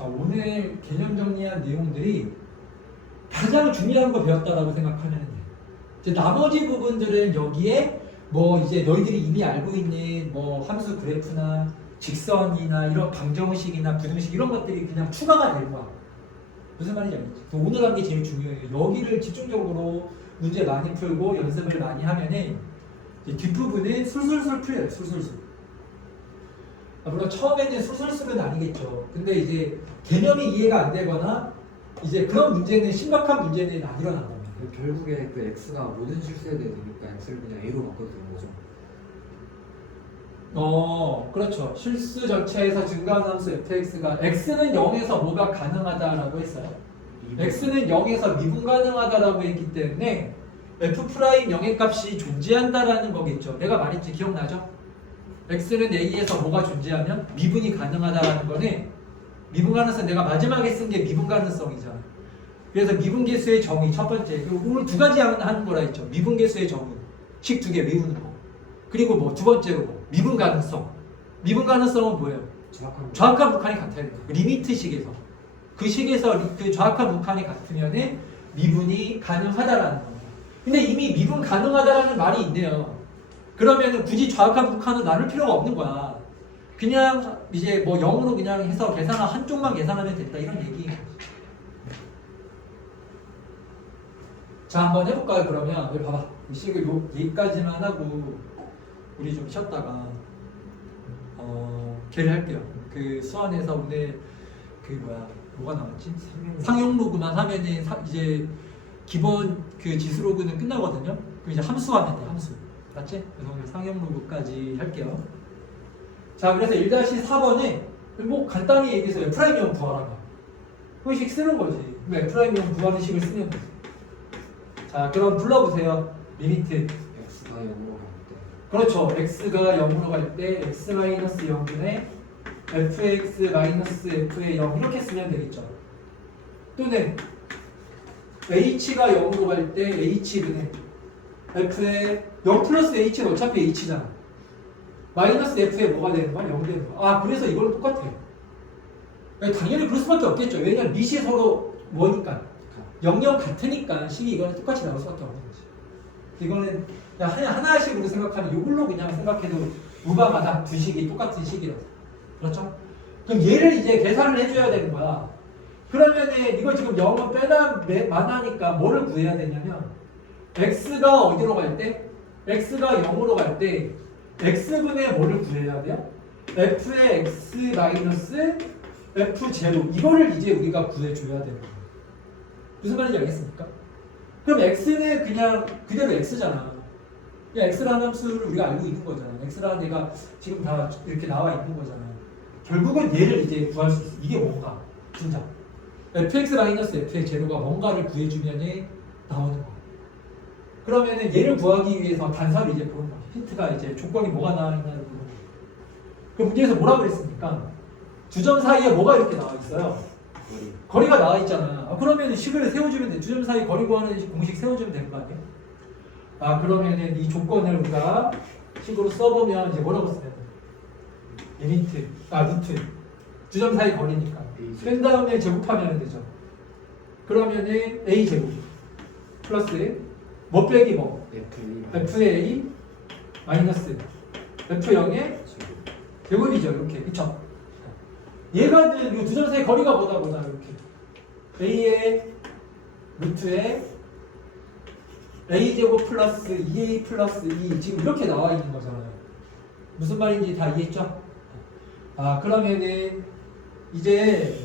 자, 오늘 개념 정리한 내용들이 가장 중요한 거 배웠다라고 생각하면 돼요. 이제 나머지 부분들은 여기에 뭐 이제 너희들이 이미 알고 있는 뭐 함수 그래프나 직선이나 이런 방정식이나 부등식 이런 것들이 그냥 추가가 될 거야. 무슨 말인지 알겠지? 오늘 한 게 제일 중요해요. 여기를 집중적으로 문제 많이 풀고 연습을 많이 하면은 이제 뒷부분은 술술술 풀려요. 술술술. 물론 처음에는 술술술은 아니겠죠. 근데 이제 개념이 이해가 안 되거나 이제 그런 문제는 심각한 문제는 안 일어난 겁니다. 결국에 그 x가 모든 실수에 대해 되니까 x를 그냥 a로 바꿔주는 거죠. 그렇죠. 실수 전체에서 증가한 함수 fx가 x는 0에서 뭐가 가능하다라고 했어요. x는 0에서 미분 가능하다라고 했기 때문에 f' 영의 값이 존재한다라는 거겠죠. 내가 말했지 기억나죠? x는 a에서 뭐가 존재하면 미분이 가능하다라는 거는 미분 가능성 내가 마지막에 쓴 게 미분 가능성이잖아. 그래서 미분계수의 정의 첫 번째 오늘 두 가지 하는 거라 했죠. 미분계수의 정의 식 두 개 외우는 거. 그리고 뭐 두 번째로 뭐 미분 가능성. 미분 가능성은 뭐예요? 정확한 북한이 같아야 돼요. 리미트 식에서 그 식에서 그 정확한 북한이 같으면은 미분이 가능하다라는 겁니다. 근데 이미 미분 가능하다라는 말이 있네요. 그러면은 굳이 정확한 북한은 나눌 필요가 없는 거야. 그냥 이제 뭐 0으로 그냥 해서 계산한 한쪽만 계산하면 됐다 이런 얘기인 거지. 자, 한번 해볼까요? 그러면 여기 봐봐. 이 식을 여기까지만 하고 우리 좀 쉬었다가 걔를 할게요. 그 수완에서 오늘 그 뭐가 나왔지? 상용 로그만 하면은 이제 기본 그 지수 로그는 끝나거든요. 그럼 이제 함수 하면 돼. 함수. 맞지? 그래서 오늘 상용 로그까지 할게요. 자, 그래서 1-4번에 뭐 간단히 얘기해서 F'형 구하라고. 그 식 쓰는 거지. F'형 구하는 식을 쓰는 거지. 자, 그럼 불러보세요. 리미트. x가 0으로 갈 때. 그렇죠. x가 0으로 갈 때 x-0분의 fx-f의 0 이렇게 쓰면 되겠죠. 또는 h가 0으로 갈 때 h분의 f의 0 플러스 h는 어차피 h잖아. 마이너스 f에 뭐가 되는 거야? 0 되는 거야. 아, 그래서 이걸 똑같아요. 당연히 그럴 수밖에 없겠죠. 왜냐면 밑이 서로 뭐니까 0, 0 같으니까 식이 이거는 똑같이 나올 수밖에 없는 거지. 이거는 그냥 하나씩으로 생각하면 이걸로 그냥 생각해도 무방하다. 두 식이 똑같은 식이라서. 그렇죠? 그럼 얘를 이제 계산을 해줘야 되는 거야. 그러면은 이거 지금 0은 빼나마나니까 뭐를 구해야 되냐면 x가 어디로 갈 때? x가 0으로 갈 때 x분의 뭐를 구해야 돼요? f의 x 마이너스 f0 이거를 이제 우리가 구해줘야 되는 거예요. 무슨 말인지 알겠습니까? 그럼 x는 그냥 그대로 x잖아. 그냥 x라는 함수를 우리가 알고 있는 거잖아. x라는 애가 지금 다 이렇게 나와 있는 거잖아. 결국은 얘를 이제 구할 수 있어. 이게 뭔가 진짜 fx 마이너스 f의 제로가 뭔가를 구해주면 나오는 거. 그러면은 얘를 구하기 위해서 단서를 이제 보는 거야. 힌트가 이제 조건이 뭐가 나와 있냐를 보는 거야. 그 문제에서 뭐라고 그랬습니까? 두 점 사이에 뭐가 이렇게 나와 있어요? 거리가 나와 있잖아. 그러면 식을 세워주면 돼. 두 점 사이 거리 구하는 공식 세워주면 되는 거 아니에요? 그러면은 이 조건을 우리가 식으로 써보면 이제 뭐라고 쓰면 돼? 리미트, 루트. 두 점 사이 거리니까. 뺀 다음에 제곱하면 되죠. 그러면은 a 제곱 플러스 뭐 빼기 뭐? f의 a 마이너스 f0의 제곱이죠. 이렇게. 그쵸? 얘가 이 두 점 사이 거리가 뭐다 이렇게 a의 루트에 a제곱 플러스 2a 플러스 2 지금 이렇게 나와 있는 거잖아요. 무슨 말인지 다 이해했죠? 그러면은 이제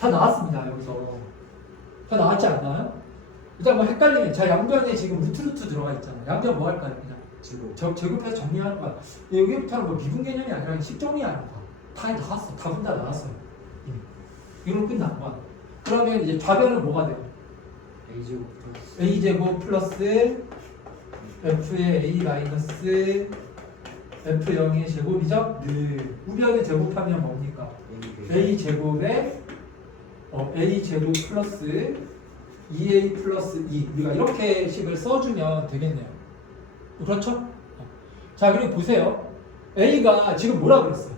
다 나왔습니다. 여기서 다 나왔지 않나요? 일단 뭐 헷갈리면 자, 양변에 지금 루트 들어가 있잖아요. 양변 뭐 할까요? 그냥 제곱해서 정리하는 거야. 여기부터는 뭐 미분 개념이 아니라 식정리 하는 거야. 다 나왔어. 답은 다 나왔어요. 이걸로 끝난 거야. 그러면 이제 좌변은 뭐가 돼요? a제곱 플러스 f의 a 마이너스 f0의 제곱이죠? 우변을 제곱하면 뭡니까? a제곱에 a제곱 플러스 2a 플러스 2 우리가 이렇게 식을 써주면 되겠네요. 그렇죠? 자, 그리고 보세요. a가 지금 뭐라 그랬어요?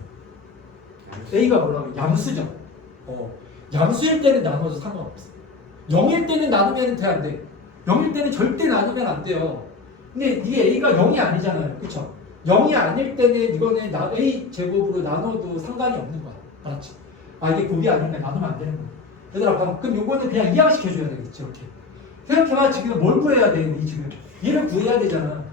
A가 뭐라고? 양수죠. 양수일 때는 나눠도 상관없어. 0일 때는 나누면 돼, 안 돼? 0일 때는 절대 나누면 안 돼요. 근데 이 A가 0이 아니잖아요. 그쵸? 0이 아닐 때는 이거는 A 제곱으로 나눠도 상관이 없는 거야. 알았지? 아, 이게 곱이 아니면 나누면 안 되는 거야. 얘들아, 봐. 그럼 요거는 그냥 이항시켜줘야 되겠지, 이렇게. 생각해봐, 지금 뭘 구해야 돼, 이 지금. 얘를 구해야 되잖아.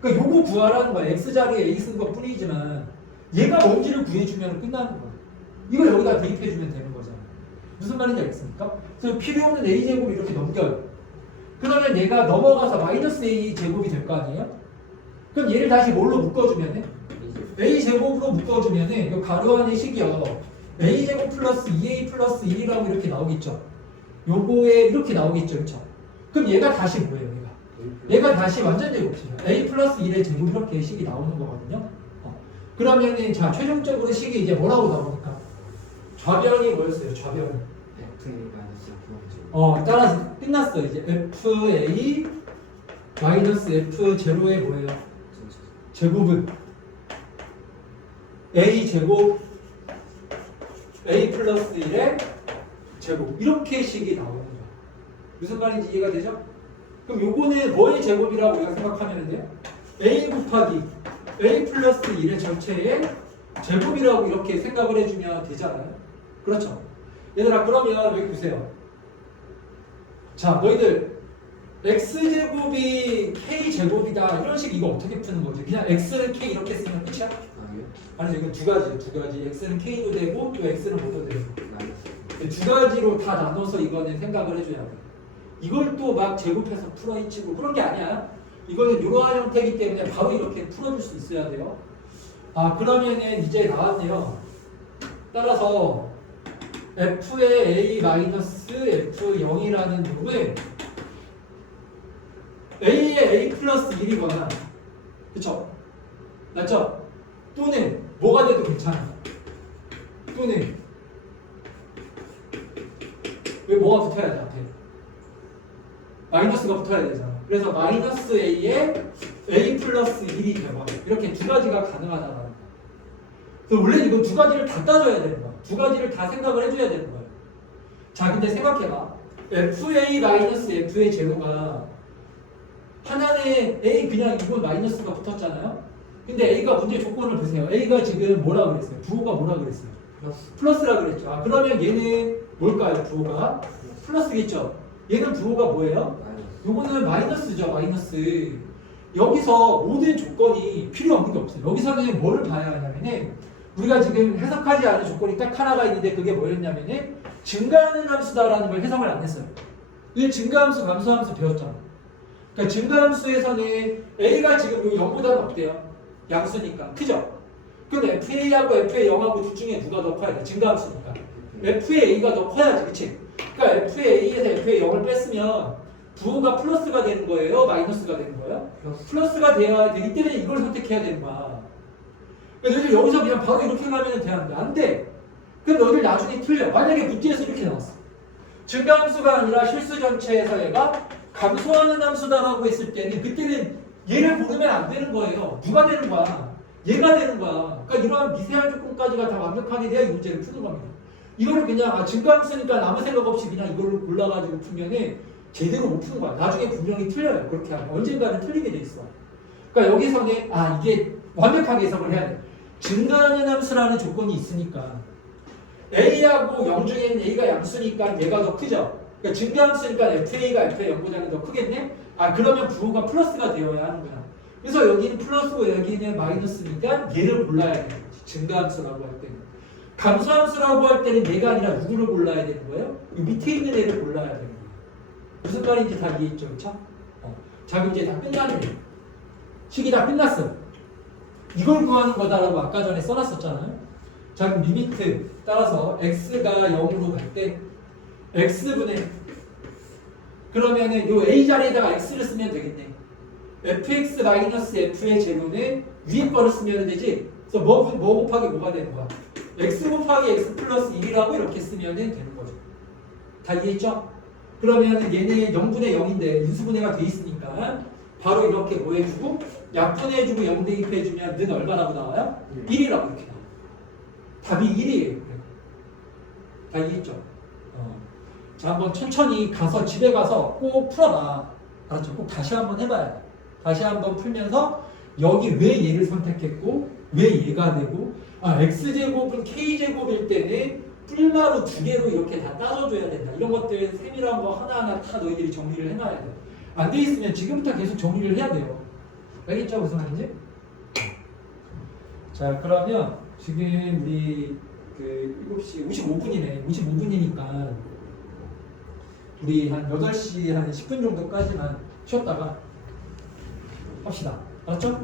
그러니까 요거 구하라는 거야. X자리에 A 쓴 것 뿐이지만, 얘가 뭔지를 구해주면 끝나는 거야. 이걸 여기다 대입해주면 되는 거잖아. 무슨 말인지 알겠습니까? 그래서 필요 없는 A제곱을 이렇게 넘겨요. 그러면 얘가 넘어가서 마이너스 A 제곱이 될 거 아니에요? 그럼 얘를 다시 뭘로 묶어주면은? A 제곱으로 묶어주면은 이 가로 안의 식이요. A 제곱 플러스 2A 플러스 1이라고 이렇게 나오겠죠. 요거에 이렇게 나오겠죠, 그렇죠? 그럼 얘가 다시 뭐예요, 얘가 다시 완전 제곱이죠. A 플러스 1의 제곱 이렇게 식이 나오는 거거든요. 그러면은 자 최종적으로 식이 이제 뭐라고 나옵니까? 좌변이 뭐였어요? 좌변. 따라서 끝났어. 이제 FA 마이너스 F0의 뭐예요? 제곱은 A 제곱 A 플러스 1의 제곱 이렇게 식이 나오는 거야. 무슨 말인지 이해가 되죠? 그럼 요거는 뭐의 제곱이라고 우리가 생각하면 돼요? A 곱하기 A 플러스 1의 전체의 제곱이라고 이렇게 생각을 해주면 되잖아요. 그렇죠? 얘들아, 그러면 여기 보세요. 자, 너희들 X제곱이 K제곱이다 이런 식 이거 어떻게 푸는 거지? 그냥 X는 K 이렇게 쓰면 끝이야? 아니, 이건 두 가지. X는 K도 되고 또 X는 뭐도 되고 두 가지로 다 나눠서 이거는 생각을 해줘야 돼. 이걸 또 막 제곱해서 풀어헤치고 그런 게 아니야. 이거는 이러한 형태이기 때문에 바로 이렇게 풀어줄 수 있어야 돼요. 아, 그러면은 이제 나왔네요. 따라서 F의 A-F0이라는 놈은 A의 A 플러스 1이거나 그쵸? 맞죠? 또는 뭐가 돼도 괜찮아. 또는 왜 뭐가 붙어야 돼 앞에? 마이너스가 붙어야 되잖아. 그래서 마이너스 A에 A 플러스 1이 되거나 이렇게 두 가지가 가능하다는 거야. 그래서 원래 이거 두 가지를 다 따져야 되는 거야. 두 가지를 다 생각을 해줘야 되는 거야. 자, 근데 생각해봐. FA 마이너스 F의 제로가 하나는 A 그냥 이건 마이너스가 붙었잖아요. 근데 A가 문제 조건을 보세요. A가 지금 뭐라 그랬어요? 부호가 뭐라 그랬어요? 플러스라 그랬죠. 아, 그러면 얘는 뭘까요? 부호가 플러스겠죠. 얘는 부호가 뭐예요? 요거는 마이너스죠. 마이너스. 여기서 모든 조건이 필요 없는 게 없어요. 여기서는 뭐를 봐야 하냐면은 우리가 지금 해석하지 않은 조건이 딱 하나가 있는데 그게 뭐였냐면은 증가하는 함수다라는 걸 해석을 안 했어요. 이 증가함수, 감소함수 배웠잖아. 그러니까 증가함수에서는 A가 지금 요 0보다는 어때요? 양수니까. 크죠? 그럼 FA하고 FA 0하고 둘 중에 누가 더 커야 돼? 증가함수니까. FA가 더 커야지, 그치? 그러니까 FA에서 FA 0을 뺐으면 부호가 플러스가 되는 거예요? 마이너스가 되는 거예요? 플러스가 돼야 되기 때문에 이걸 선택해야 되는 거야. 그러니까 너희들 여기서 그냥 바로 이렇게 가면 되는데 안 돼. 그럼 너희들 나중에 틀려. 만약에 문제에서 이렇게 나왔어. 증가함수가 아니라 실수 전체에서 얘가 감소하는 함수다라고 했을 때는 그때는 얘를 모르면 안 되는 거예요. 누가 되는 거야? 얘가 되는 거야. 그러니까 이러한 미세한 조건까지가 다 완벽하게 돼야 이 문제를 푸는 겁니다. 이거를 그냥 증가함수니까 아무 생각 없이 그냥 이걸로 골라가지고 풀면은 제대로 못 푸는 거야. 나중에 분명히 틀려요. 그렇게 하면 언젠가는 틀리게 돼 있어. 그러니까 여기서는 이게 완벽하게 해석을 해야 돼. 증가하는 함수라는 조건이 있으니까 A하고 0 중에는 A가 양수니까 얘가 더 크죠. 그러니까 증가함수니까 FA가 FA 0보다는 더 크겠네? 그러면 부호가 플러스가 되어야 하는구나. 그래서 여기는 플러스고 여기는 마이너스니까 얘를 골라야 되는 거지. 증가함수라고 할 때는. 감소함수라고 할 때는 얘가 아니라 누구를 골라야 되는 거예요? 이 밑에 있는 애를 골라야 되는 거예요. 무슨 말인지 다 이해했죠? 그쵸? 자, 그럼 이제 다 끝나네. 식이 다 끝났어. 이걸 구하는 거다라고 아까 전에 써놨었잖아요. 자, 그럼 리미트 따라서 x가 0으로 갈 때 x분의 그러면은 요 a 자리에다가 x를 쓰면 되겠네. fx-f의 제곱은 위에 거를 쓰면 되지. 그래서 뭐 곱하기 뭐가 되는 거야? x 곱하기 x 플러스 1이라고 이렇게 쓰면 되는 거죠. 다 이해했죠? 그러면은 얘는 0분의 0인데 인수분해가 돼 있으니까 바로 이렇게 뭐 해주고 약분해주고 0 대입해주면 는 얼마라고 나와요? 1이라고 이렇게 나와요. 답이 1이에요. 다 이해했죠? 자, 한번 천천히 가서 집에 가서 꼭 풀어봐. 알았죠? 꼭 다시 한번 해봐야 돼. 다시 한번 풀면서 여기 왜 얘를 선택했고 왜 얘가 되고 x제곱은 k제곱일 때는 뿔마루 두 개로 이렇게 다 따져줘야 된다. 이런 것들 세밀한 거 하나하나 다 너희들이 정리를 해놔야 돼. 안 돼 있으면 지금부터 계속 정리를 해야 돼요. 알겠죠? 무슨 말인지? 자, 그러면 지금 우리 그 7시 55분이네. 55분이니까 우리 한 8시 한 10분 정도까지만 쉬었다가 합시다. 알았죠?